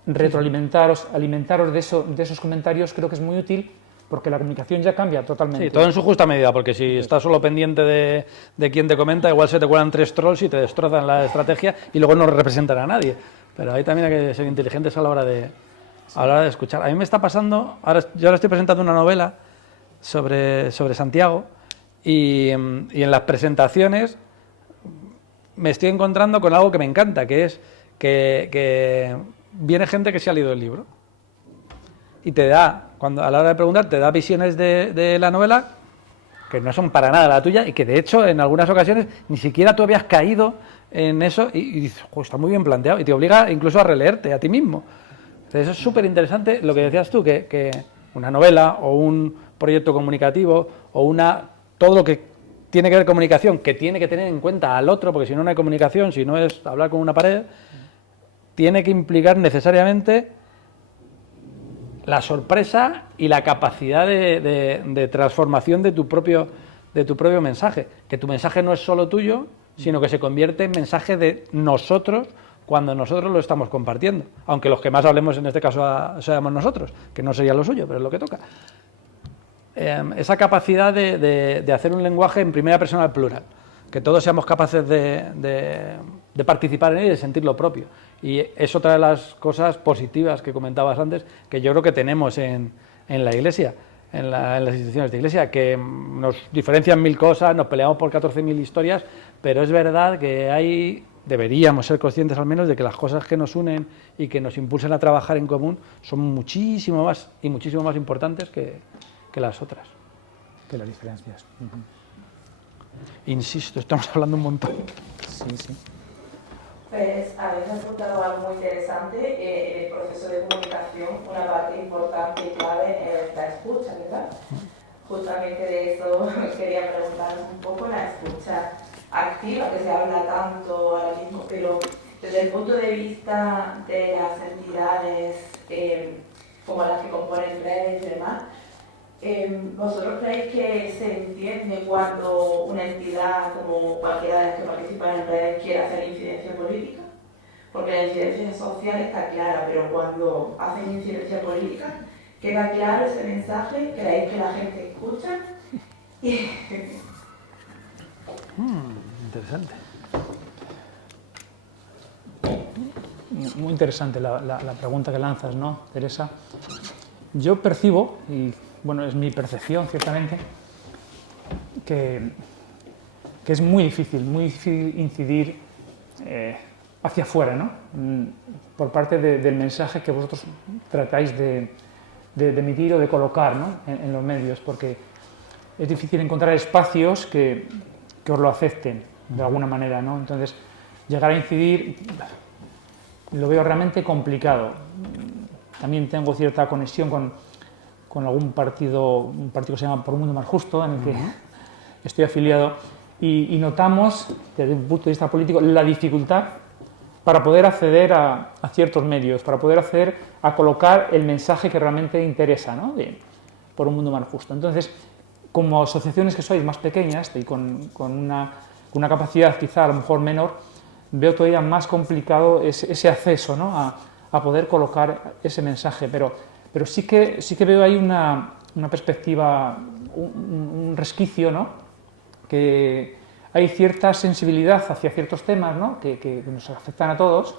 retroalimentaros, alimentaros de esos comentarios, creo que es muy útil, porque la comunicación ya cambia totalmente. Sí, todo en su justa medida, porque si estás solo pendiente de quién te comenta, igual se te cuelan 3 trolls y te destrozan la estrategia y luego no representan a nadie. Pero ahí también hay que ser inteligentes a la hora de escuchar. A mí me está pasando, yo ahora estoy presentando una novela sobre Santiago y en las presentaciones me estoy encontrando con algo que me encanta, que es que viene gente que se ha leído el libro y te da, a la hora de preguntar, te da visiones de la novela que no son para nada la tuya y que de hecho en algunas ocasiones ni siquiera tú habías caído en eso y dices, está muy bien planteado, y te obliga incluso a releerte a ti mismo. Entonces es súper interesante lo que decías tú, que una novela o un proyecto comunicativo o todo lo que tiene que ver comunicación, que tiene que tener en cuenta al otro, porque si no hay comunicación, si no es hablar con una pared, tiene que implicar necesariamente la sorpresa y la capacidad de transformación de tu propio mensaje. Que tu mensaje no es solo tuyo, sino que se convierte en mensaje de nosotros cuando nosotros lo estamos compartiendo. Aunque los que más hablemos en este caso seamos nosotros, que no sería lo suyo, pero es lo que toca. Esa capacidad de hacer un lenguaje en primera persona al plural, que todos seamos capaces de participar en él y de sentir lo propio. Y es otra de las cosas positivas que comentabas antes, que yo creo que tenemos en la Iglesia, en las instituciones de Iglesia, que nos diferencian 1000 cosas, nos peleamos por 14.000 historias, pero es verdad que deberíamos ser conscientes al menos de que las cosas que nos unen y que nos impulsan a trabajar en común son muchísimo más importantes que las otras. Que las diferencias. Insisto, estamos hablando un montón. Sí. Pues habéis apuntado algo muy interesante, el proceso de comunicación, una parte importante y clave es la escucha, ¿verdad? Justamente de eso quería preguntaros un poco, la escucha activa, que se habla tanto ahora mismo, pero desde el punto de vista de las entidades como las que componen redes y demás, ¿vosotros creéis que se entiende cuando una entidad como cualquiera de las que participan en redes quiere hacer incidencia política? porque la incidencia social está clara, pero cuando hacen incidencia política, queda claro ese mensaje, creéis que la gente escucha y... Interesante. Muy interesante la pregunta que lanzas, ¿no, Teresa? Yo percibo, y bueno, es mi percepción ciertamente, que es muy difícil incidir hacia afuera, ¿no? Por parte del mensaje que vosotros tratáis de emitir o de colocar, ¿no? en los medios, porque es difícil encontrar espacios que os lo acepten de alguna manera, ¿no? Entonces, llegar a incidir lo veo realmente complicado. También tengo cierta conexión con algún partido, un partido que se llama Por un Mundo Más Justo, en el que estoy afiliado, y notamos, desde un punto de vista político, la dificultad para poder acceder a ciertos medios, para poder acceder a colocar el mensaje que realmente interesa, ¿no? Por un Mundo Más Justo. Entonces, como asociaciones que sois más pequeñas y con una capacidad quizá a lo mejor menor, veo todavía más complicado ese acceso, ¿no? a poder colocar ese mensaje, pero sí que veo ahí una perspectiva, un resquicio, ¿no? Que hay cierta sensibilidad hacia ciertos temas, ¿no? que nos afectan a todos,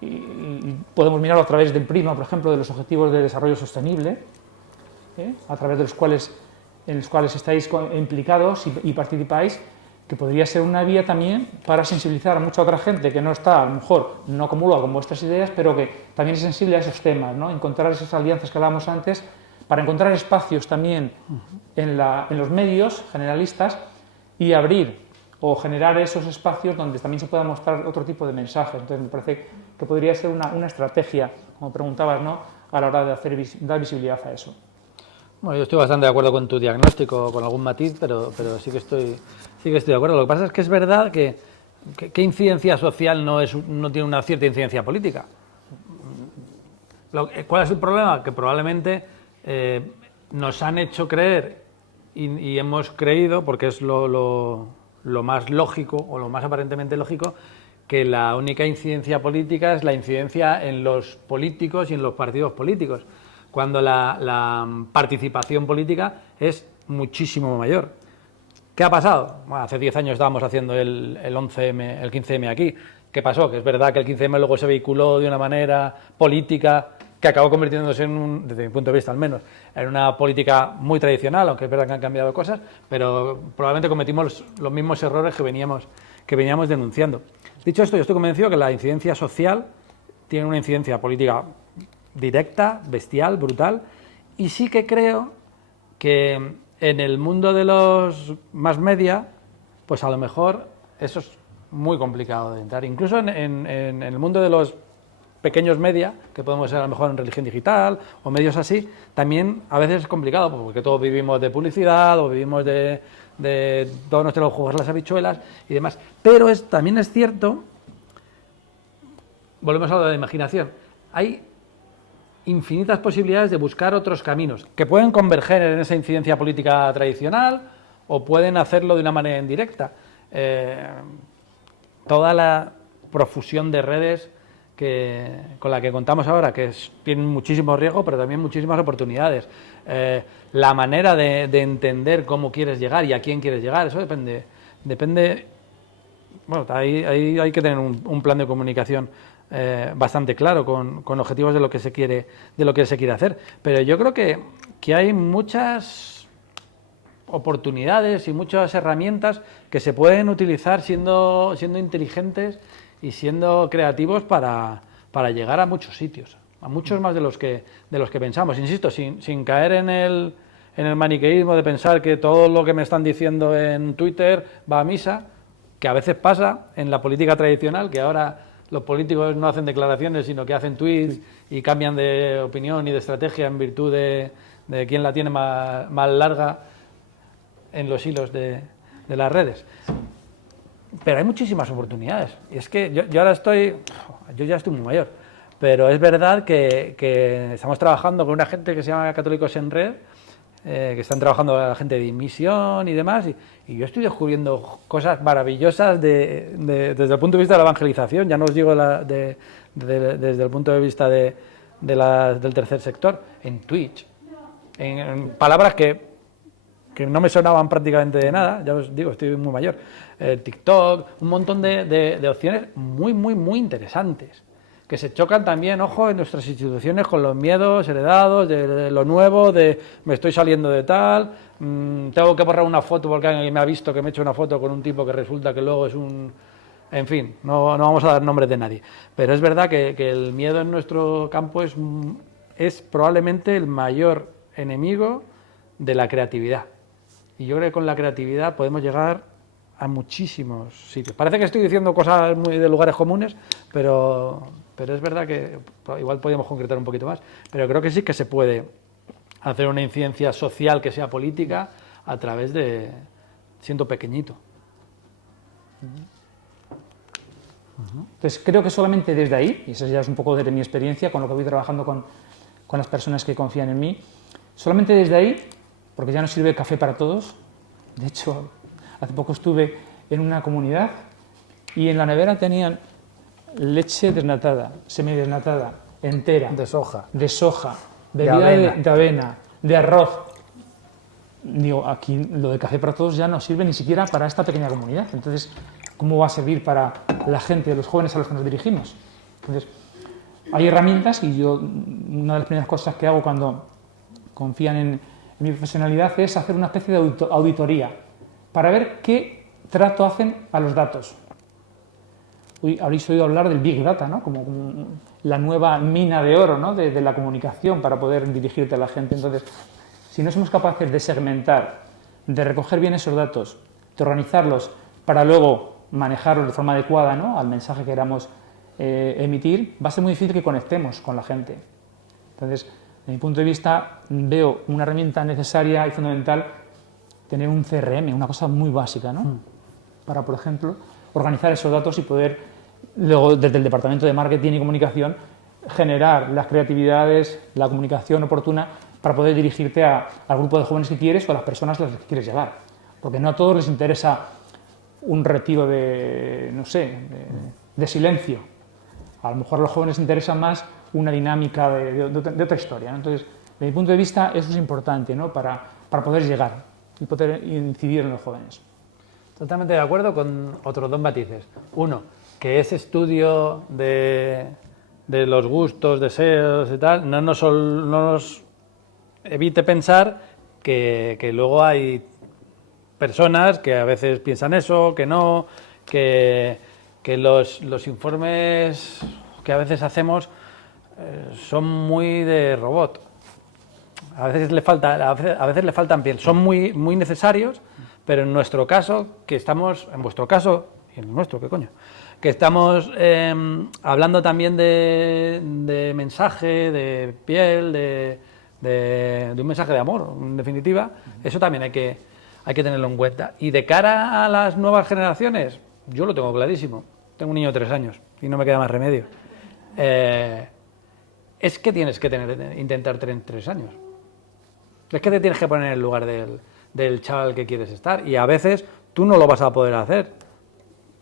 y podemos mirarlo a través del prisma, por ejemplo, de los Objetivos de Desarrollo Sostenible, a través de los cuales estáis implicados y participáis, que podría ser una vía también para sensibilizar a mucha otra gente que no está, a lo mejor, no comulga con vuestras ideas, pero que también es sensible a esos temas, ¿no? Encontrar esas alianzas que hablábamos antes, para encontrar espacios también en los medios generalistas y abrir o generar esos espacios donde también se pueda mostrar otro tipo de mensajes. Entonces, me parece que podría ser una estrategia, como preguntabas, ¿no? A la hora de dar visibilidad a eso. Bueno, yo estoy bastante de acuerdo con tu diagnóstico, con algún matiz, pero sí que estoy de acuerdo. Lo que pasa es que es verdad que incidencia social no tiene una cierta incidencia política. ¿Cuál es el problema? Que probablemente nos han hecho creer y hemos creído, porque es lo más lógico o lo más aparentemente lógico, que la única incidencia política es la incidencia en los políticos y en los partidos políticos, cuando la participación política es muchísimo mayor. ¿Qué ha pasado? Bueno, hace 10 años estábamos haciendo el 11M, el 15M aquí. ¿Qué pasó? Que es verdad que el 15M luego se vehiculó de una manera política que acabó convirtiéndose desde mi punto de vista al menos, en una política muy tradicional, aunque es verdad que han cambiado cosas, pero probablemente cometimos los mismos errores que veníamos denunciando. Dicho esto, yo estoy convencido que la incidencia social tiene una incidencia política directa, bestial, brutal, y sí que creo que en el mundo de los más media, pues a lo mejor eso es muy complicado de entrar. Incluso en el mundo de los pequeños media, que podemos ser a lo mejor en religión digital o medios así, también a veces es complicado, porque todos vivimos de publicidad o vivimos de todos nos tenemos que jugar las habichuelas y demás. Pero también es cierto, volvemos a lo de la imaginación, hay infinitas posibilidades de buscar otros caminos que pueden converger en esa incidencia política tradicional o pueden hacerlo de una manera indirecta. Toda la profusión de redes con la que contamos ahora, que tienen muchísimo riesgo, pero también muchísimas oportunidades. La manera de entender cómo quieres llegar y a quién quieres llegar, eso depende. Bueno, ahí hay que tener un plan de comunicación bastante claro, con objetivos de lo que se quiere hacer. Pero yo creo que hay muchas oportunidades y muchas herramientas que se pueden utilizar siendo inteligentes y siendo creativos para llegar a muchos sitios, a muchos más de los que pensamos. Insisto, sin caer en el maniqueísmo de pensar que todo lo que me están diciendo en Twitter va a misa, que a veces pasa en la política tradicional, que ahora los políticos no hacen declaraciones, sino que hacen tweets y cambian de opinión y de estrategia en virtud de quién la tiene más larga en los hilos de las redes. Pero hay muchísimas oportunidades. Y es que yo ya estoy muy mayor, pero es verdad que estamos trabajando con una gente que se llama Católicos en Red, que están trabajando la gente de Inmisión y demás, y yo estoy descubriendo cosas maravillosas desde el punto de vista de la evangelización, ya no os digo desde el punto de vista del tercer sector, en Twitch, en palabras que no me sonaban prácticamente de nada, ya os digo, estoy muy mayor, TikTok, un montón de opciones muy interesantes, que se chocan también, ojo, en nuestras instituciones con los miedos heredados, de lo nuevo, de me estoy saliendo de tal, tengo que borrar una foto porque alguien me ha visto que me he hecho una foto con un tipo que resulta que luego es un... En fin, no vamos a dar nombres de nadie, pero es verdad que el miedo en nuestro campo es probablemente el mayor enemigo de la creatividad. Y yo creo que con la creatividad podemos llegar a muchísimos sitios. Parece que estoy diciendo cosas muy de lugares comunes, pero es verdad que igual podríamos concretar un poquito más. Pero creo que sí que se puede hacer una incidencia social que sea política a través de siendo pequeñito. Entonces creo que solamente desde ahí, y eso ya es un poco de mi experiencia con lo que voy trabajando con las personas que confían en mí, solamente desde ahí, porque ya no sirve café para todos. De hecho, hace poco estuve en una comunidad y en la nevera tenían leche desnatada, semidesnatada, entera, De soja. bebida avena. de avena, de arroz. Digo, aquí lo de café para todos ya no sirve ni siquiera para esta pequeña comunidad. Entonces, ¿cómo va a servir para la gente, los jóvenes a los que nos dirigimos? Entonces, hay herramientas y yo, una de las primeras cosas que hago cuando confían en mi profesionalidad es hacer una especie de auditoría para ver qué trato hacen a los datos. Habréis oído hablar del Big Data, ¿no? Como la nueva mina de oro, ¿no? de la comunicación para poder dirigirte a la gente. Entonces, si no somos capaces de segmentar, de recoger bien esos datos, de organizarlos para luego manejarlos de forma adecuada, ¿no? al mensaje que queramos emitir, va a ser muy difícil que conectemos con la gente. Entonces, desde mi punto de vista, veo una herramienta necesaria y fundamental tener un CRM, una cosa muy básica, ¿no? Para, por ejemplo, organizar esos datos y poder, luego, desde el departamento de marketing y comunicación, generar las creatividades, la comunicación oportuna para poder dirigirte al grupo de jóvenes que quieres o a las personas a las que quieres llegar. Porque no a todos les interesa un retiro de, no sé, de silencio. A lo mejor a los jóvenes les interesa más una dinámica de otra historia, ¿no? Entonces, desde mi punto de vista, eso es importante, ¿no? para poder llegar y poder incidir en los jóvenes. Totalmente de acuerdo con otros dos matices. Uno, que ese estudio de los gustos, deseos y tal, no nos evite pensar que luego hay personas que a veces piensan eso, que no, que los informes que a veces hacemos son muy de robot. A veces le faltan piel. Son muy necesarios, pero en nuestro caso, que estamos, en vuestro caso, y en el nuestro, ¿qué coño? Que estamos hablando también de mensaje, de piel, de un mensaje de amor, en definitiva, eso también hay que tenerlo en cuenta. Y de cara a las nuevas generaciones, yo lo tengo clarísimo. Tengo un niño de 3 años y no me queda más remedio. Es que tienes que intentar tener 3 años. Es que te tienes que poner en el lugar del chaval que quieres estar, y a veces tú no lo vas a poder hacer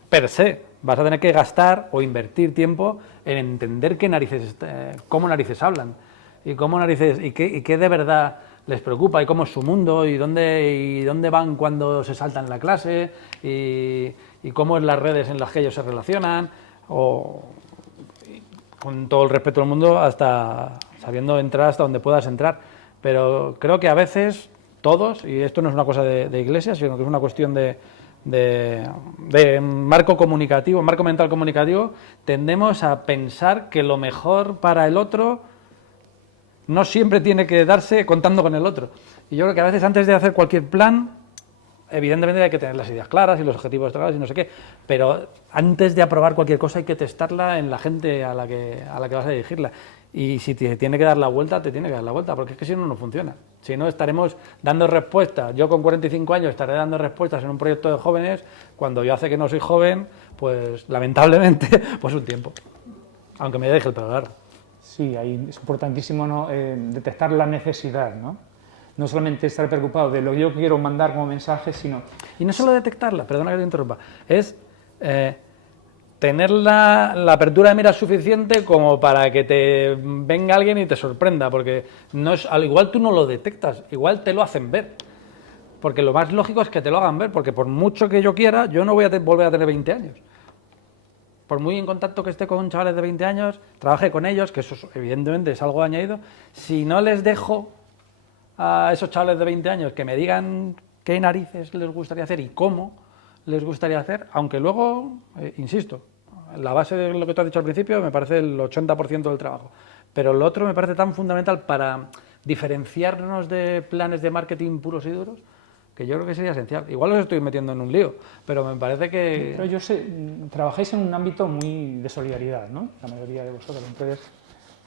per se. Vas a tener que gastar o invertir tiempo en entender cómo narices hablan y cómo narices y qué de verdad les preocupa y cómo es su mundo y dónde van cuando se saltan la clase y cómo es las redes en las que ellos se relacionan, o con todo el respeto del mundo, hasta sabiendo entrar hasta donde puedas entrar. Pero creo que a veces todos, y esto no es una cosa de iglesia, sino que es una cuestión de marco comunicativo, marco mental comunicativo, tendemos a pensar que lo mejor para el otro no siempre tiene que darse contando con el otro. Y yo creo que a veces, antes de hacer cualquier plan, evidentemente hay que tener las ideas claras y los objetivos claros y no sé qué, pero antes de aprobar cualquier cosa hay que testarla en la gente a la que vas a dirigirla. Y si te tiene que dar la vuelta, te tiene que dar la vuelta, porque es que si no, no funciona. Si no, estaremos dando respuestas. Yo con 45 años estaré dando respuestas en un proyecto de jóvenes, cuando yo hace que no soy joven, pues lamentablemente, pues un tiempo. Aunque me deje el pelo largo. Sí, ahí es importantísimo, ¿no? Detectar la necesidad, ¿no? no solamente estar preocupado de lo que yo quiero mandar como mensaje, sino... Y no solo detectarla, perdona que te interrumpa, es tener la apertura de mira suficiente como para que te venga alguien y te sorprenda, porque no es, al igual tú no lo detectas, igual te lo hacen ver. Porque lo más lógico es que te lo hagan ver, porque por mucho que yo quiera, yo no voy a volver a tener 20 años. Por muy en contacto que esté con chavales de 20 años, trabaje con ellos, que eso evidentemente es algo añadido, si no les dejo a esos chavales de 20 años que me digan qué narices les gustaría hacer y cómo les gustaría hacer, aunque luego, insisto, la base de lo que tú has dicho al principio me parece el 80% del trabajo, pero lo otro me parece tan fundamental para diferenciarnos de planes de marketing puros y duros, que yo creo que sería esencial. Igual os estoy metiendo en un lío, pero me parece que... Pero yo sé, trabajáis en un ámbito muy de solidaridad, ¿no? La mayoría de vosotros. Entonces,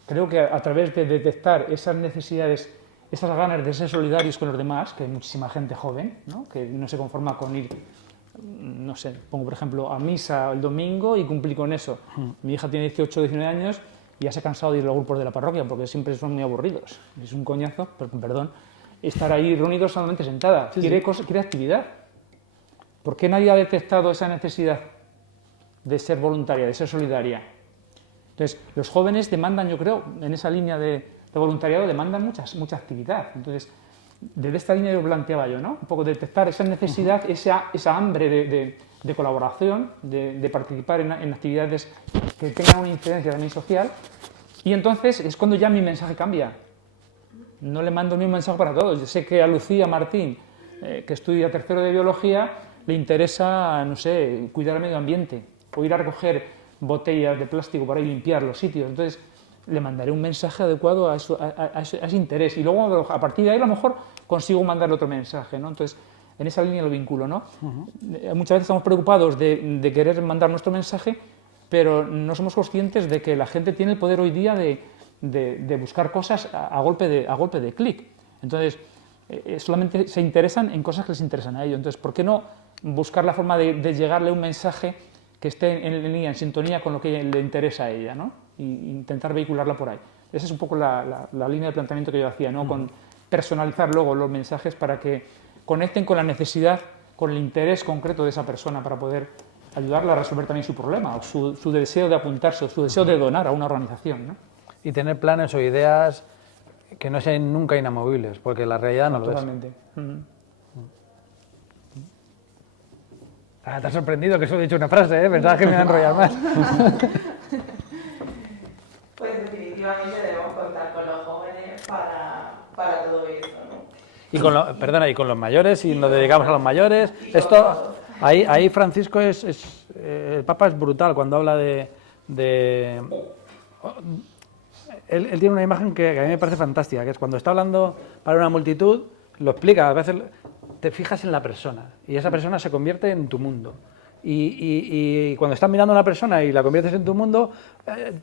creo que a través de detectar esas necesidades, esas ganas de ser solidarios con los demás, que hay muchísima gente joven, ¿no? Que no se conforma con ir, no sé, pongo por ejemplo a misa el domingo y cumplir con eso. Mi hija tiene 18 o 19 años y ya se ha cansado de ir a los grupos de la parroquia porque siempre son muy aburridos. Es un coñazo, pero con perdón, estar ahí reunidos solamente sentada. Sí, quiere sí. quiere actividad. ¿Por qué nadie ha detectado esa necesidad de ser voluntaria, de ser solidaria? Entonces, los jóvenes demandan, yo creo, en esa línea de voluntariado, demandan mucha actividad. Entonces, desde esta línea yo planteaba yo, ¿no? Un poco detectar esa necesidad, esa hambre de colaboración, de participar en actividades que tengan una incidencia también social, y entonces es cuando ya mi mensaje cambia. No le mando ni un mensaje para todos. Yo sé que a Lucía Martín, que estudia tercero de biología, le interesa, no sé, cuidar el medio ambiente, o ir a recoger botellas de plástico para ir a limpiar los sitios. Entonces, le mandaré un mensaje adecuado a ese interés. Y luego, a partir de ahí, a lo mejor consigo mandarle otro mensaje, ¿no? Entonces, en esa línea lo vinculo, ¿no? Muchas veces estamos preocupados de querer mandar nuestro mensaje, pero no somos conscientes de que la gente tiene el poder hoy día de buscar cosas a golpe de clic. Entonces, solamente se interesan en cosas que les interesan a ellos. Entonces, ¿por qué no buscar la forma de llegarle un mensaje que esté en línea, en sintonía con lo que le interesa a ella, ¿no? E intentar vehicularla por ahí. Esa es un poco la línea de planteamiento que yo hacía, ¿no? Con personalizar luego los mensajes para que conecten con la necesidad, con el interés concreto de esa persona para poder ayudarla a resolver también su problema, o su deseo de apuntarse, o su deseo de donar a una organización, ¿no? Y tener planes o ideas que no sean nunca inamovibles, porque la realidad no lo es. Totalmente. Ah, te has sorprendido que solo he dicho una frase, ¿eh? Pensabas que me iba a enrollar más. Pues definitivamente debemos contar con los jóvenes para todo esto, ¿no? Y con y con los mayores, y nos dedicamos a los mayores. Esto, ahí Francisco el Papa es brutal cuando habla de él tiene una imagen que a mí me parece fantástica, que es cuando está hablando para una multitud, lo explica, a veces te fijas en la persona y esa persona se convierte en tu mundo. Y cuando estás mirando a una persona y la conviertes en tu mundo,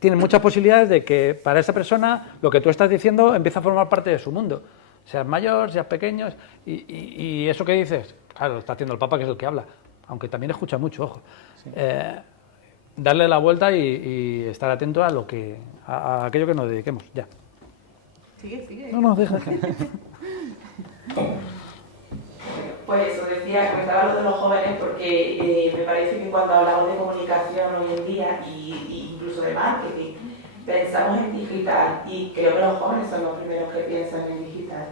tienes muchas posibilidades de que para esa persona lo que tú estás diciendo empieza a formar parte de su mundo. Seas mayor, seas pequeño, y eso que dices, claro, lo está haciendo el Papa, que es el que habla, aunque también escucha mucho, ojo. Sí. Darle la vuelta y estar atento a aquello que nos dediquemos, ya. Sigue. No, deja. Pues eso, comentaba lo de los jóvenes porque me parece que cuando hablamos de comunicación hoy en día y incluso de marketing, pensamos en digital y creo que los jóvenes son los primeros que piensan en digital.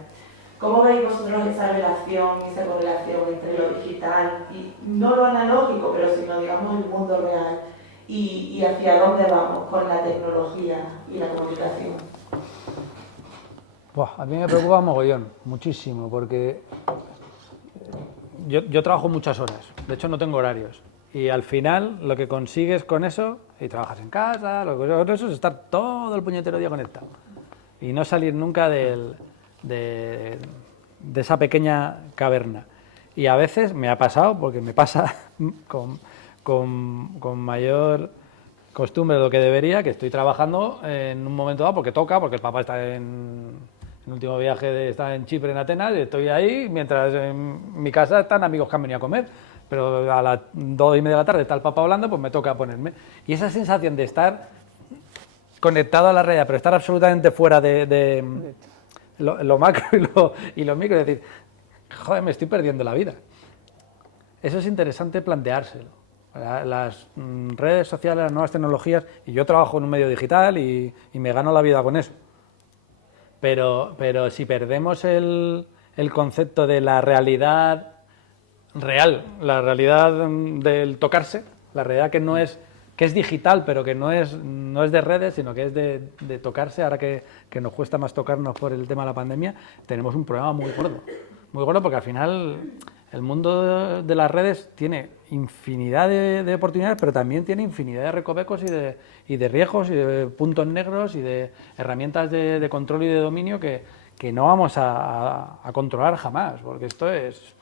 ¿Cómo veis vosotros esa relación, esa correlación entre lo digital y no lo analógico, pero sino digamos el mundo real y hacia dónde vamos con la tecnología y la comunicación? A mí me preocupa mogollón, muchísimo, porque yo trabajo muchas horas, de hecho no tengo horarios, y al final lo que consigues con eso, y trabajas en casa, lo que consigues con eso es estar todo el puñetero día conectado y no salir nunca de esa pequeña caverna. Y a veces me ha pasado, porque me pasa con mayor costumbre de lo que debería, que estoy trabajando en un momento dado porque toca, porque el papá está en el último viaje está en Chipre, en Atenas, y estoy ahí, mientras en mi casa están amigos que han venido a comer, pero a las 2:30 de la tarde está el papá hablando, pues me toca ponerme. Y esa sensación de estar conectado a la realidad, pero estar absolutamente fuera lo macro y lo micro, es decir, joder, me estoy perdiendo la vida. Eso es interesante planteárselo. Las redes sociales, las nuevas tecnologías, y yo trabajo en un medio digital y me gano la vida con eso. Pero si perdemos el concepto de la realidad real, la realidad del tocarse, la realidad que es digital, pero que no es de redes, sino que es de tocarse, ahora que nos cuesta más tocarnos por el tema de la pandemia, tenemos un problema muy gordo, porque al final el mundo de las redes tiene infinidad de oportunidades, pero también tiene infinidad de recovecos y de riesgos y de puntos negros y de herramientas de control y de dominio que no vamos a controlar jamás, porque esto es...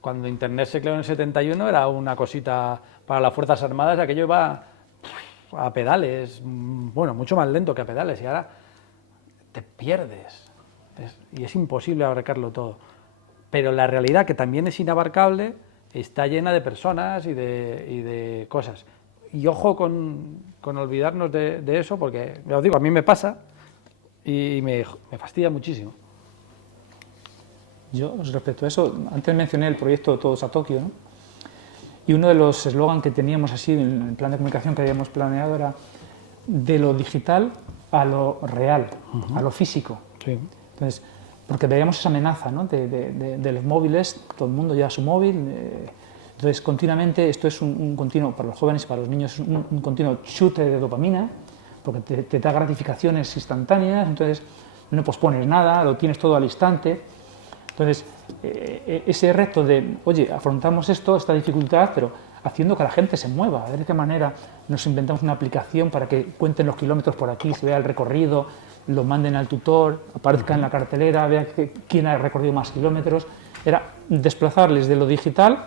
Cuando Internet se creó en el 71 era una cosita para las Fuerzas Armadas, aquello iba a pedales, bueno, mucho más lento que a pedales, y ahora te pierdes, y es imposible abarcarlo todo. Pero la realidad, que también es inabarcable, está llena de personas y de cosas. Y ojo con olvidarnos de eso, porque, ya os digo, a mí me pasa y me fastidia muchísimo. Yo, respecto a eso, antes mencioné el proyecto Todos a Tokio, ¿no? Y uno de los eslogans que teníamos así en el plan de comunicación que habíamos planeado era de lo digital a lo real, a lo físico. Sí. Entonces, porque veíamos esa amenaza, ¿no? de los móviles, todo el mundo lleva su móvil, entonces continuamente esto es un continuo, para los jóvenes y para los niños, un continuo chute de dopamina, porque te da gratificaciones instantáneas, entonces no pospones nada, lo tienes todo al instante. Entonces, ese reto de, oye, afrontamos esta dificultad, pero haciendo que la gente se mueva, a ver de qué manera nos inventamos una aplicación para que cuenten los kilómetros por aquí, se vea el recorrido, lo manden al tutor, aparezca en la cartelera, vea quién ha recorrido más kilómetros. Era desplazarles de lo digital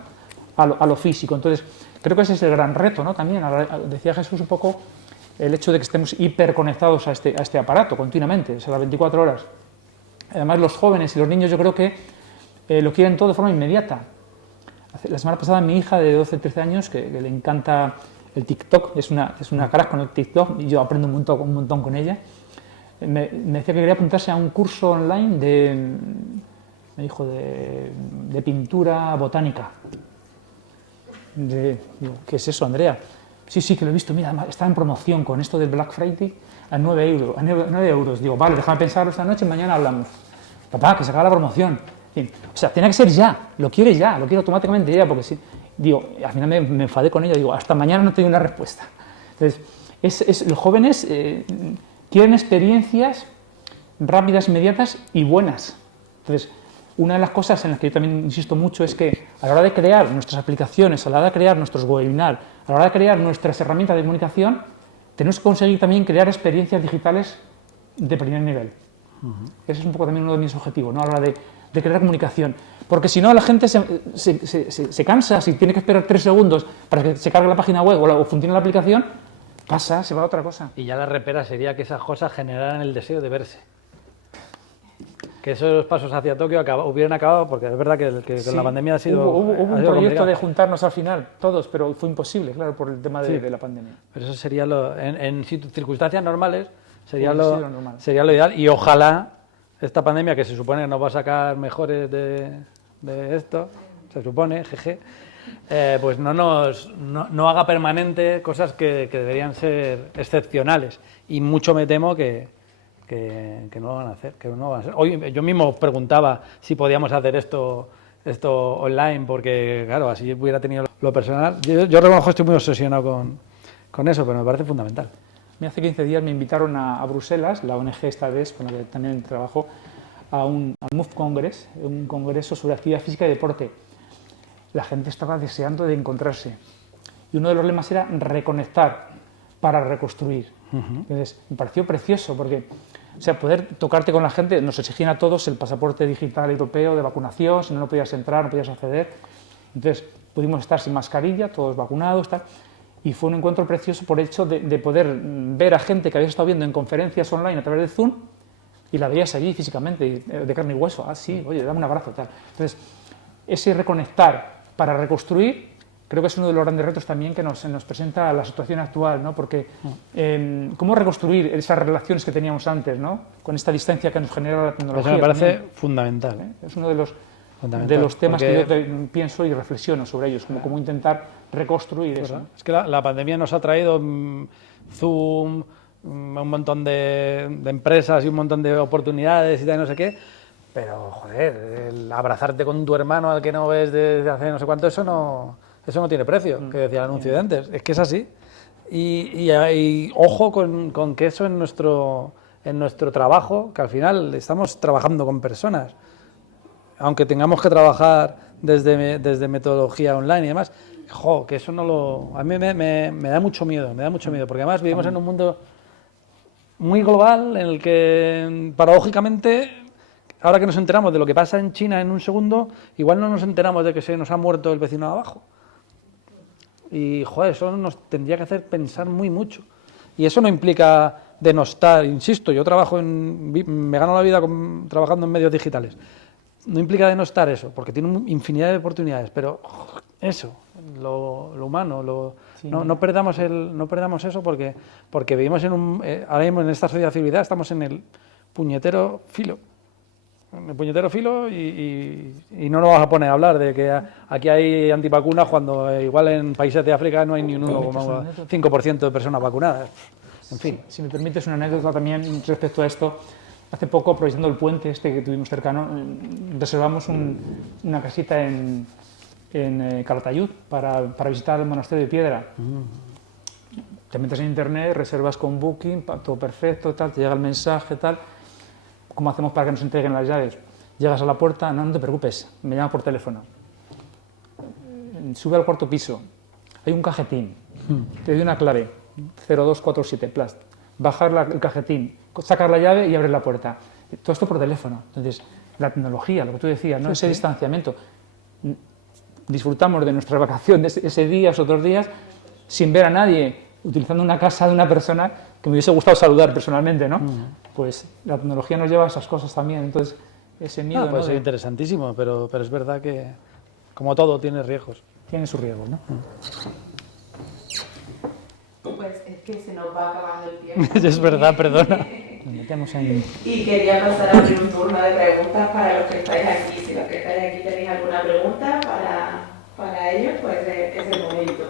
a lo físico. Entonces, creo que ese es el gran reto, ¿no? También, decía Jesús un poco, el hecho de que estemos hiperconectados a este aparato continuamente, o sea, las 24 horas. Además, los jóvenes y los niños yo creo que lo quieren todo de forma inmediata. La semana pasada mi hija de 12-13 años, que le encanta el TikTok, es una crack con el TikTok y yo aprendo un montón con ella, me decía que quería apuntarse a un curso online me dijo, de pintura botánica. Digo, ¿qué es eso, Andrea? Sí, que lo he visto, mira, está en promoción con esto del Black Friday a 9 euros. Digo, vale, déjame pensarlo esta noche y mañana hablamos. Papá, que se acaba la promoción. En fin, o sea, tiene que ser ya, lo quiere automáticamente ya, porque si, digo, al final me enfadé con ella, digo, hasta mañana no tengo una respuesta. Entonces, los jóvenes quieren experiencias rápidas, inmediatas y buenas. Entonces, una de las cosas en las que yo también insisto mucho es que a la hora de crear nuestras aplicaciones, a la hora de crear nuestros webinars, a la hora de crear nuestras herramientas de comunicación, tenemos que conseguir también crear experiencias digitales de primer nivel. Ese es un poco también uno de mis objetivos, ¿no? A la hora de crear comunicación. Porque si no, la gente se cansa, si tiene que esperar 3 segundos para que se cargue la página web o funcione la aplicación, se va a otra cosa. Y ya la repera sería que esas cosas generaran el deseo de verse. Que esos pasos hacia Tokio hubieran acabado, porque es verdad que sí, con la pandemia ha sido Hubo un proyecto complicado de juntarnos al final, todos, pero fue imposible, claro, por el tema de la pandemia. Pero eso sería en circunstancias normales, sería normal. Sería lo ideal, y ojalá esta pandemia, que se supone que nos va a sacar mejores de esto, se supone, jeje, pues no haga permanente cosas que deberían ser excepcionales, y mucho me temo que no lo van a hacer, Hoy yo mismo preguntaba si podíamos hacer esto online, porque claro, así hubiera tenido lo personal. Yo reconozco que estoy muy obsesionado con eso, pero me parece fundamental. Hace 15 días me invitaron a Bruselas, la ONG esta vez, con la que también trabajo, al MOVE Congress, un congreso sobre actividad física y deporte. La gente estaba deseando de encontrarse. Y uno de los lemas era reconectar para reconstruir. Entonces, me pareció precioso porque, o sea, poder tocarte con la gente, nos exigían a todos el pasaporte digital europeo de vacunación, si no podías entrar, no podías acceder. Entonces, pudimos estar sin mascarilla, todos vacunados, tal. Y fue un encuentro precioso por el hecho de poder ver a gente que habías estado viendo en conferencias online a través de Zoom y la veías allí físicamente, de carne y hueso. Ah, sí, oye, dame un abrazo, tal. Entonces, ese reconectar para reconstruir creo que es uno de los grandes retos también que nos presenta la situación actual, ¿no? Porque cómo reconstruir esas relaciones que teníamos antes, ¿no? Con esta distancia que nos genera la tecnología. Eso me parece también. fundamental. Es uno de los temas que yo pienso y reflexiono sobre ellos, como cómo intentar reconstruir eso, ¿no? Es que la pandemia nos ha traído Zoom, un montón de empresas y un montón de oportunidades y tal, no sé qué, pero, joder, el abrazarte con tu hermano al que no ves desde hace no sé cuánto, eso no tiene precio, que decía el anuncio de antes. Es que es así. Y ojo con que eso en nuestro trabajo, que al final estamos trabajando con personas, aunque tengamos que trabajar desde metodología online y demás, que eso a mí me da mucho miedo, porque además vivimos en un mundo muy global en el que, paradójicamente, ahora que nos enteramos de lo que pasa en China en un segundo, igual no nos enteramos de que se nos ha muerto el vecino de abajo. Y, eso nos tendría que hacer pensar muy mucho. Y eso no implica denostar, insisto, yo me gano la vida trabajando en medios digitales. No implica denostar eso, porque tiene infinidad de oportunidades, pero eso, lo humano, no perdamos eso porque vivimos ahora mismo en esta sociedad civilizada, estamos en el puñetero filo. Y no nos vamos a poner a hablar de que aquí hay antivacunas cuando igual en países de África no hay ni un 1,5% de personas vacunadas. En fin. Si me permites una anécdota también respecto a esto, hace poco, aprovechando el puente este que tuvimos cercano, reservamos una casita en Calatayud para visitar el monasterio de Piedra. Te metes en internet, reservas con Booking, todo perfecto, tal, te llega el mensaje, tal. ¿Cómo hacemos para que nos entreguen las llaves? Llegas a la puerta, no te preocupes, me llamas por teléfono. Sube al cuarto piso, hay un cajetín, te doy una clave, 0247, plast. Bajar el cajetín, sacar la llave y abrir la puerta. Todo esto por teléfono. Entonces, la tecnología, lo que tú decías, ¿no? Ese distanciamiento. Disfrutamos de nuestras vacaciones ese día, esos 2 días, sin ver a nadie, utilizando una casa de una persona que me hubiese gustado saludar personalmente, ¿no? Pues la tecnología nos lleva a esas cosas también, entonces ese miedo... Puede ser interesantísimo, pero es verdad que, como todo, tiene riesgos. Tiene sus riesgos, ¿no? Pues es que se nos va acabando el tiempo. Es verdad, perdona. Nos metemos en... Y quería pasar a abrir un turno de preguntas para los que estáis aquí. Si los que estáis aquí tenéis alguna pregunta para ellos, pues es el momento.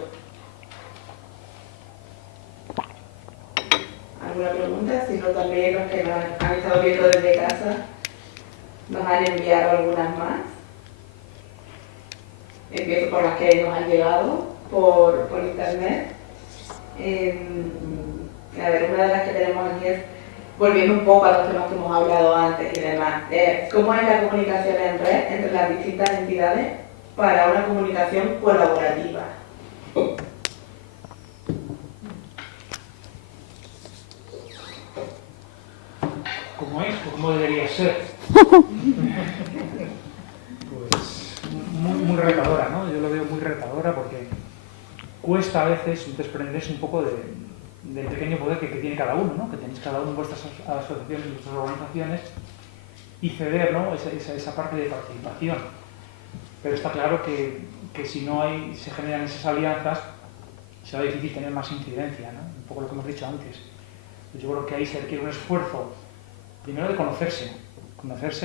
¿Alguna pregunta? Si no, también los que nos han estado viendo desde casa nos han enviado algunas más. Empiezo por las que nos han llegado por internet. A ver, una de las que tenemos aquí es, volviendo un poco a los temas que hemos hablado antes y demás, ¿cómo es la comunicación en red entre las distintas entidades para una comunicación colaborativa? ¿Cómo es o cómo debería ser? Pues muy retadora, ¿no? Yo lo veo muy retadora porque cuesta a veces desprenderse un poco del pequeño poder que tiene cada uno, ¿no? Que tenéis cada uno en vuestras asociaciones, en vuestras organizaciones, y ceder, ¿no? esa parte de participación. Pero está claro que si no se generan esas alianzas, será difícil tener más incidencia, ¿no? Un poco lo que hemos dicho antes. Yo creo que ahí se requiere un esfuerzo, primero de conocerse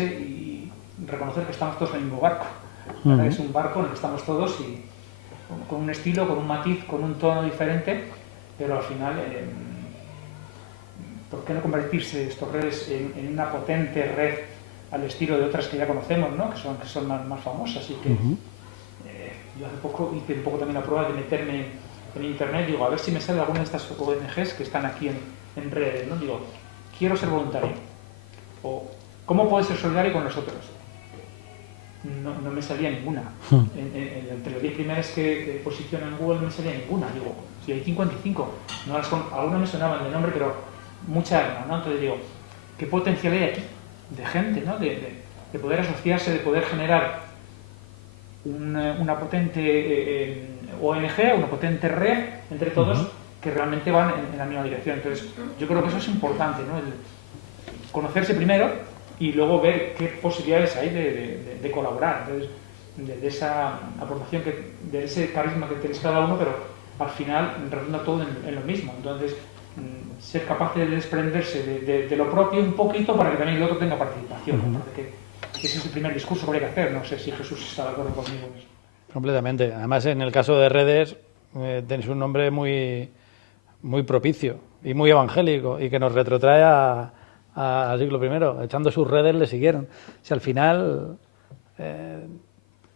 y reconocer que estamos todos en el mismo barco. Es un barco en el que estamos todos y con un estilo, con un matiz, con un tono diferente, pero al final, ¿por qué no convertirse estas redes en una potente red al estilo de otras que ya conocemos, ¿no? que son más famosas? Y que yo hace poco hice un poco también la prueba de meterme en internet, digo, a ver si me sale alguna de estas ONGs que están aquí en redes, ¿no? Digo, quiero ser voluntario, o ¿cómo puedes ser solidario con nosotros? No me salía ninguna. Entre las 10 primeras que posicionan en Google no me salía ninguna. Digo, si hay 55, algunas me sonaban de nombre, pero muchas no, ¿no? Entonces digo, ¿qué potencial hay aquí de gente, ¿no? de poder asociarse, de poder generar una potente ONG, una potente red entre todos que realmente van en la misma dirección? Entonces, yo creo que eso es importante, ¿no? El conocerse primero y luego ver qué posibilidades hay de colaborar. Entonces, de esa aportación, de ese carisma que tenéis cada uno, pero al final redunda todo en lo mismo. Entonces, ser capaz de desprenderse de lo propio un poquito para que también el otro tenga participación. Me parece que ese es el primer discurso que habría que hacer. No sé si Jesús está de acuerdo conmigo en eso. Completamente. Además, en el caso de redes, tenéis un nombre muy, muy propicio y muy evangélico y que nos retrotrae al siglo I. Echando sus redes le siguieron. Si al final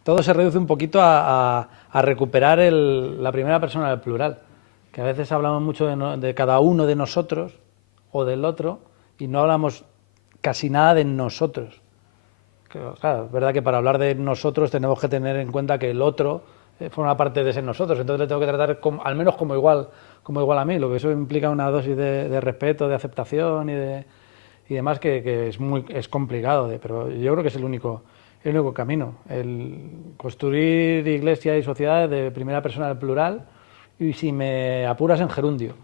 todo se reduce un poquito a recuperar la primera persona del plural, que a veces hablamos mucho de cada uno de nosotros o del otro y no hablamos casi nada de nosotros. Claro, es verdad que para hablar de nosotros tenemos que tener en cuenta que el otro forma parte de ser nosotros, entonces le tengo que tratar al menos como igual a mí, lo que eso implica una dosis de respeto, de aceptación y demás que es complicado, pero yo creo que es el único camino, el construir iglesia y sociedades de primera persona del plural y, si me apuras, en gerundio,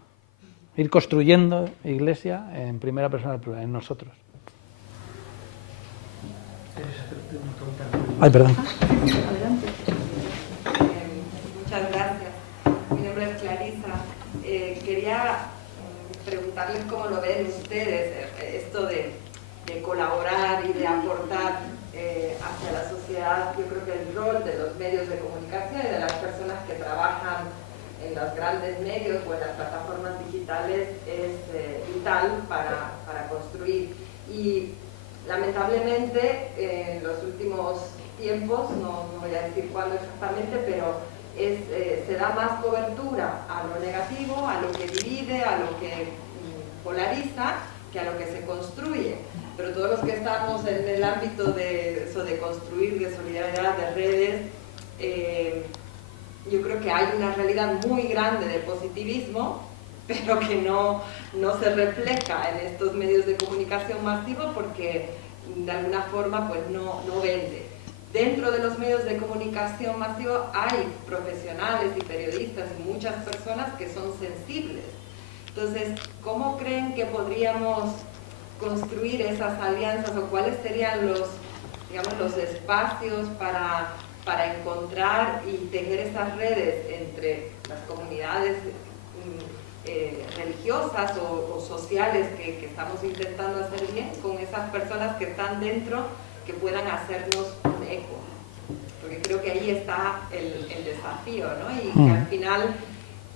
ir construyendo iglesia en primera persona del plural, en nosotros. Ay, perdón. Adelante. Muchas gracias. Mi nombre es Clarisa. Quería preguntarles cómo lo ven ustedes, esto de colaborar y de aportar hacia la sociedad. Yo creo que el rol de los medios de comunicación y de las personas que trabajan en los grandes medios o en las plataformas digitales es vital para construir. Y lamentablemente, en los últimos tiempos, no voy a decir cuándo exactamente, pero se da más cobertura a lo negativo, a lo que divide, a lo que polariza, que a lo que se construye. Pero todos los que estamos en el ámbito de eso, de construir, de solidaridad, de redes, yo creo que hay una realidad muy grande de positivismo, pero que no se refleja en estos medios de comunicación masivos porque de alguna forma pues no vende. Dentro de los medios de comunicación masivos hay profesionales y periodistas y muchas personas que son sensibles. Entonces, ¿cómo creen que podríamos construir esas alianzas o cuáles serían los espacios para encontrar y tejer esas redes entre las comunidades religiosas o sociales que estamos intentando hacer bien con esas personas que están dentro, que puedan hacernos un eco? Porque creo que ahí está el desafío, ¿no? Y que al final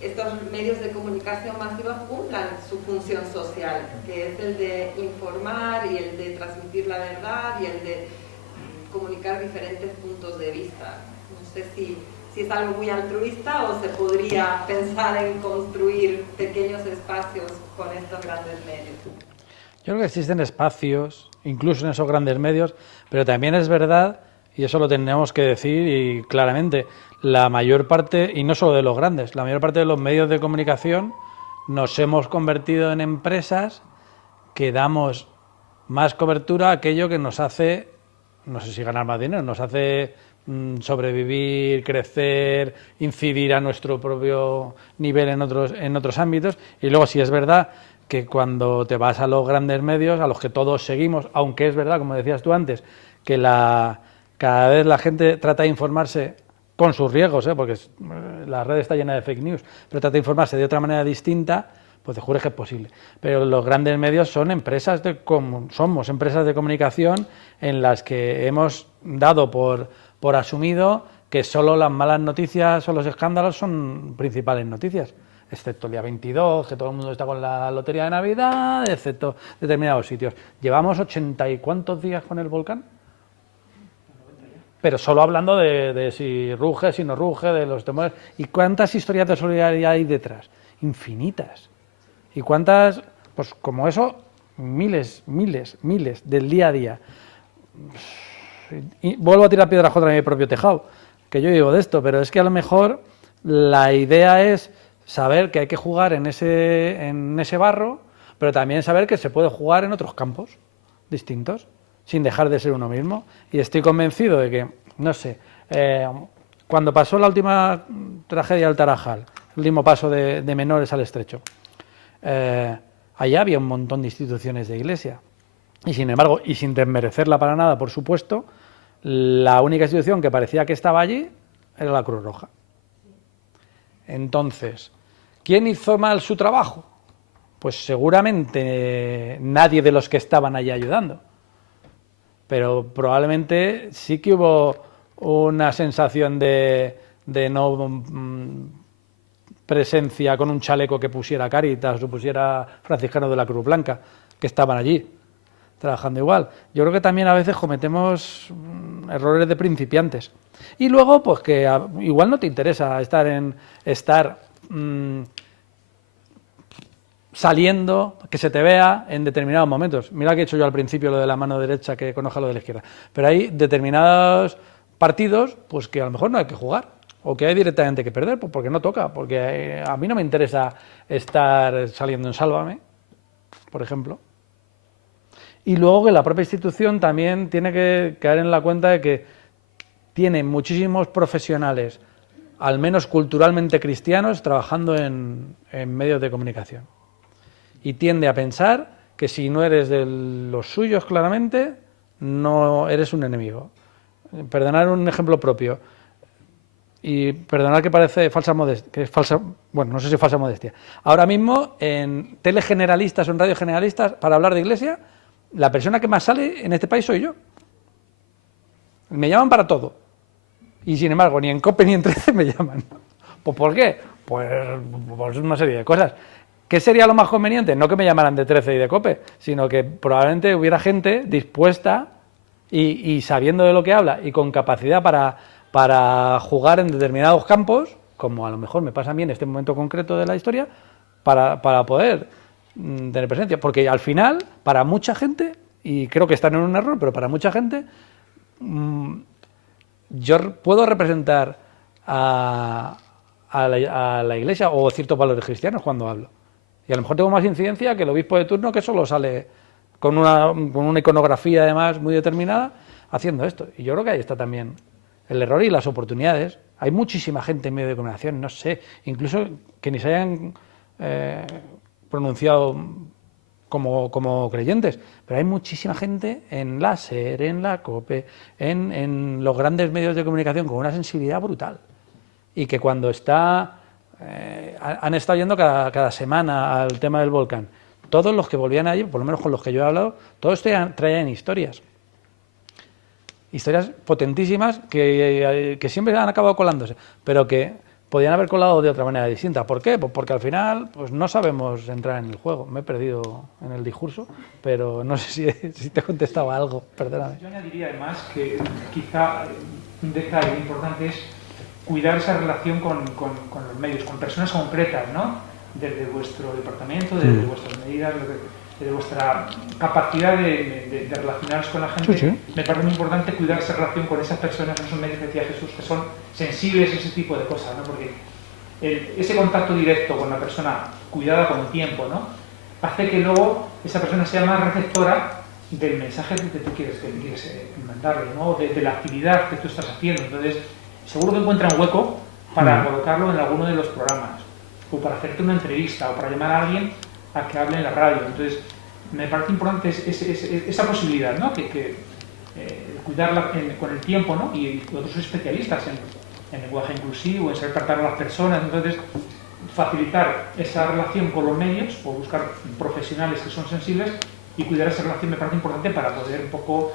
estos medios de comunicación masivos cumplan su función social, que es el de informar y el de transmitir la verdad y el de comunicar diferentes puntos de vista. No sé si es algo muy altruista o se podría pensar en construir pequeños espacios con estos grandes medios. Yo creo que existen espacios, incluso en esos grandes medios, pero también es verdad, y eso lo tenemos que decir y claramente, la mayor parte, y no solo de los grandes, la mayor parte de los medios de comunicación nos hemos convertido en empresas que damos más cobertura a aquello que nos hace, no sé si ganar más dinero, nos hace sobrevivir, crecer, incidir a nuestro propio nivel en otros ámbitos. Y luego, sí es verdad que cuando te vas a los grandes medios, a los que todos seguimos, aunque es verdad, como decías tú antes, que cada vez la gente trata de informarse con sus riesgos, porque la red está llena de fake news, pero trata de informarse de otra manera distinta, pues te juro que es posible. Pero los grandes medios son somos empresas de comunicación en las que hemos dado por asumido que solo las malas noticias o los escándalos son principales noticias, excepto el día 22, que todo el mundo está con la lotería de Navidad, excepto determinados sitios. Llevamos 80 y cuántos días con el volcán, pero solo hablando de si ruge, si no ruge, de los temores. ¿Y cuántas historias de solidaridad hay detrás? Infinitas. ¿Y cuántas? Pues como eso, miles del día a día. Y vuelvo a tirar piedras contra mi propio tejado, que yo digo de esto, pero es que a lo mejor la idea es saber que hay que jugar en ese barro, pero también saber que se puede jugar en otros campos distintos, sin dejar de ser uno mismo. Y estoy convencido de que, no sé, cuando pasó la última tragedia del Tarajal, el último paso de menores al estrecho, allá había un montón de instituciones de iglesia. Y sin embargo, y sin desmerecerla para nada, por supuesto, la única institución que parecía que estaba allí era la Cruz Roja. Entonces, ¿quién hizo mal su trabajo? Pues seguramente nadie de los que estaban allí ayudando. Pero probablemente sí que hubo una sensación de no presencia con un chaleco que pusiera Cáritas o pusiera franciscanos de la Cruz Blanca, que estaban allí trabajando igual. Yo creo que también a veces cometemos errores de principiantes. Y luego, pues que igual no te interesa estar saliendo, que se te vea en determinados momentos. Mira que he hecho yo al principio lo de la mano derecha que conoja lo de la izquierda. Pero hay determinados partidos pues que a lo mejor no hay que jugar o que hay directamente que perder, pues porque no toca, porque a mí no me interesa estar saliendo en Sálvame, por ejemplo. Y luego que la propia institución también tiene que caer en la cuenta de que tiene muchísimos profesionales, al menos culturalmente cristianos, trabajando en medios de comunicación. Y tiende a pensar que si no eres de los suyos claramente, no eres un enemigo. Perdonar un ejemplo propio. Y perdonar que parece falsa modestia, que es falsa, bueno, no sé si falsa modestia. Ahora mismo, en telegeneralistas o en radio generalistas, para hablar de iglesia, la persona que más sale en este país soy yo. Me llaman para todo. Y sin embargo, ni en COPE ni en 13 me llaman. ¿Pues por qué? Pues por una serie de cosas. ¿Qué sería lo más conveniente? No que me llamaran de 13 y de COPE, sino que probablemente hubiera gente dispuesta y sabiendo de lo que habla y con capacidad para jugar en determinados campos, como a lo mejor me pasa a mí en este momento concreto de la historia, para poder tener presencia. Porque al final, para mucha gente, y creo que están en un error, pero para mucha gente, yo puedo representar a la Iglesia o ciertos valores cristianos cuando hablo. Y a lo mejor tengo más incidencia que el obispo de turno, que solo sale con una iconografía además muy determinada haciendo esto. Y yo creo que ahí está también el error y las oportunidades. Hay muchísima gente en medio de comunicación, no sé, incluso que ni se hayan pronunciado como creyentes, pero hay muchísima gente en la SER, en la COPE, en los grandes medios de comunicación con una sensibilidad brutal. Y que cuando han estado yendo cada semana al tema del volcán, todos los que volvían allí, por lo menos con los que yo he hablado, todos traían historias potentísimas que siempre han acabado colándose, pero que podían haber colado de otra manera distinta. ¿Por qué? Pues porque al final pues no sabemos entrar en el juego. Me he perdido en el discurso, pero no sé si te he contestado algo, perdóname. Yo añadiría además que quizá un detalle importante es cuidar esa relación con los medios, con personas concretas, ¿no? Desde vuestro departamento, desde vuestras medidas, desde vuestra capacidad de relacionaros con la gente. Sí. Me parece muy importante cuidar esa relación con esas personas, esos medios que decía Jesús, que son sensibles a ese tipo de cosas, ¿no? Porque ese contacto directo con la persona, cuidada con el tiempo, ¿no? Hace que luego esa persona sea más receptora del mensaje que tú quieres mandarle, ¿no? De la actividad que tú estás haciendo. Entonces, seguro que encuentra un hueco para colocarlo en alguno de los programas, o para hacerte una entrevista, o para llamar a alguien a que hable en la radio. Entonces, me parece importante esa posibilidad, ¿no? Que cuidarla con el tiempo, ¿no? Y otros especialistas en lenguaje inclusivo, en saber tratar a las personas. Entonces, facilitar esa relación con los medios, o buscar profesionales que son sensibles, y cuidar esa relación me parece importante para poder un poco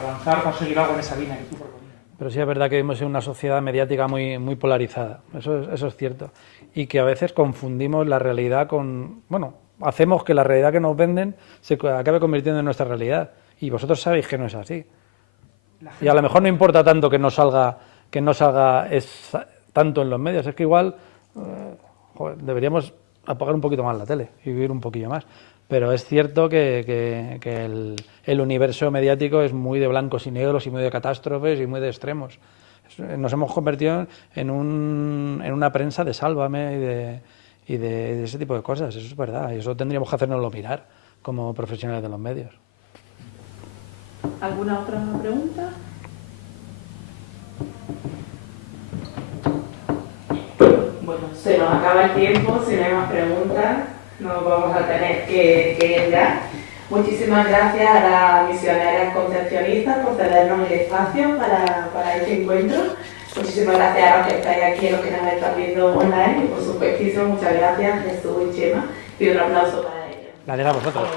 avanzar, conseguir algo en esa línea que tú proponías. Pero sí es verdad que vivimos en una sociedad mediática muy, muy polarizada, eso es cierto. Y que a veces confundimos la realidad hacemos que la realidad que nos venden se acabe convirtiendo en nuestra realidad. Y vosotros sabéis que no es así. Y a lo mejor no importa tanto que no salga tanto en los medios. Es que igual deberíamos apagar un poquito más la tele y vivir un poquillo más. Pero es cierto que el universo mediático es muy de blancos y negros y muy de catástrofes y muy de extremos. Nos hemos convertido en una prensa de sálvame y de ese tipo de cosas. Eso es verdad. Y eso tendríamos que hacernoslo mirar como profesionales de los medios. ¿Alguna otra pregunta? Bueno, se nos acaba el tiempo. Si no hay más preguntas, nos vamos a tener que ir ya. Muchísimas gracias a las misioneras concepcionistas por cedernos el espacio para este encuentro. Muchísimas gracias a los que estáis aquí, a los que nos están viendo online y por supuestísimo muchas gracias Jesús y Chema. Pido un aplauso para ellos. Gracias a vosotros.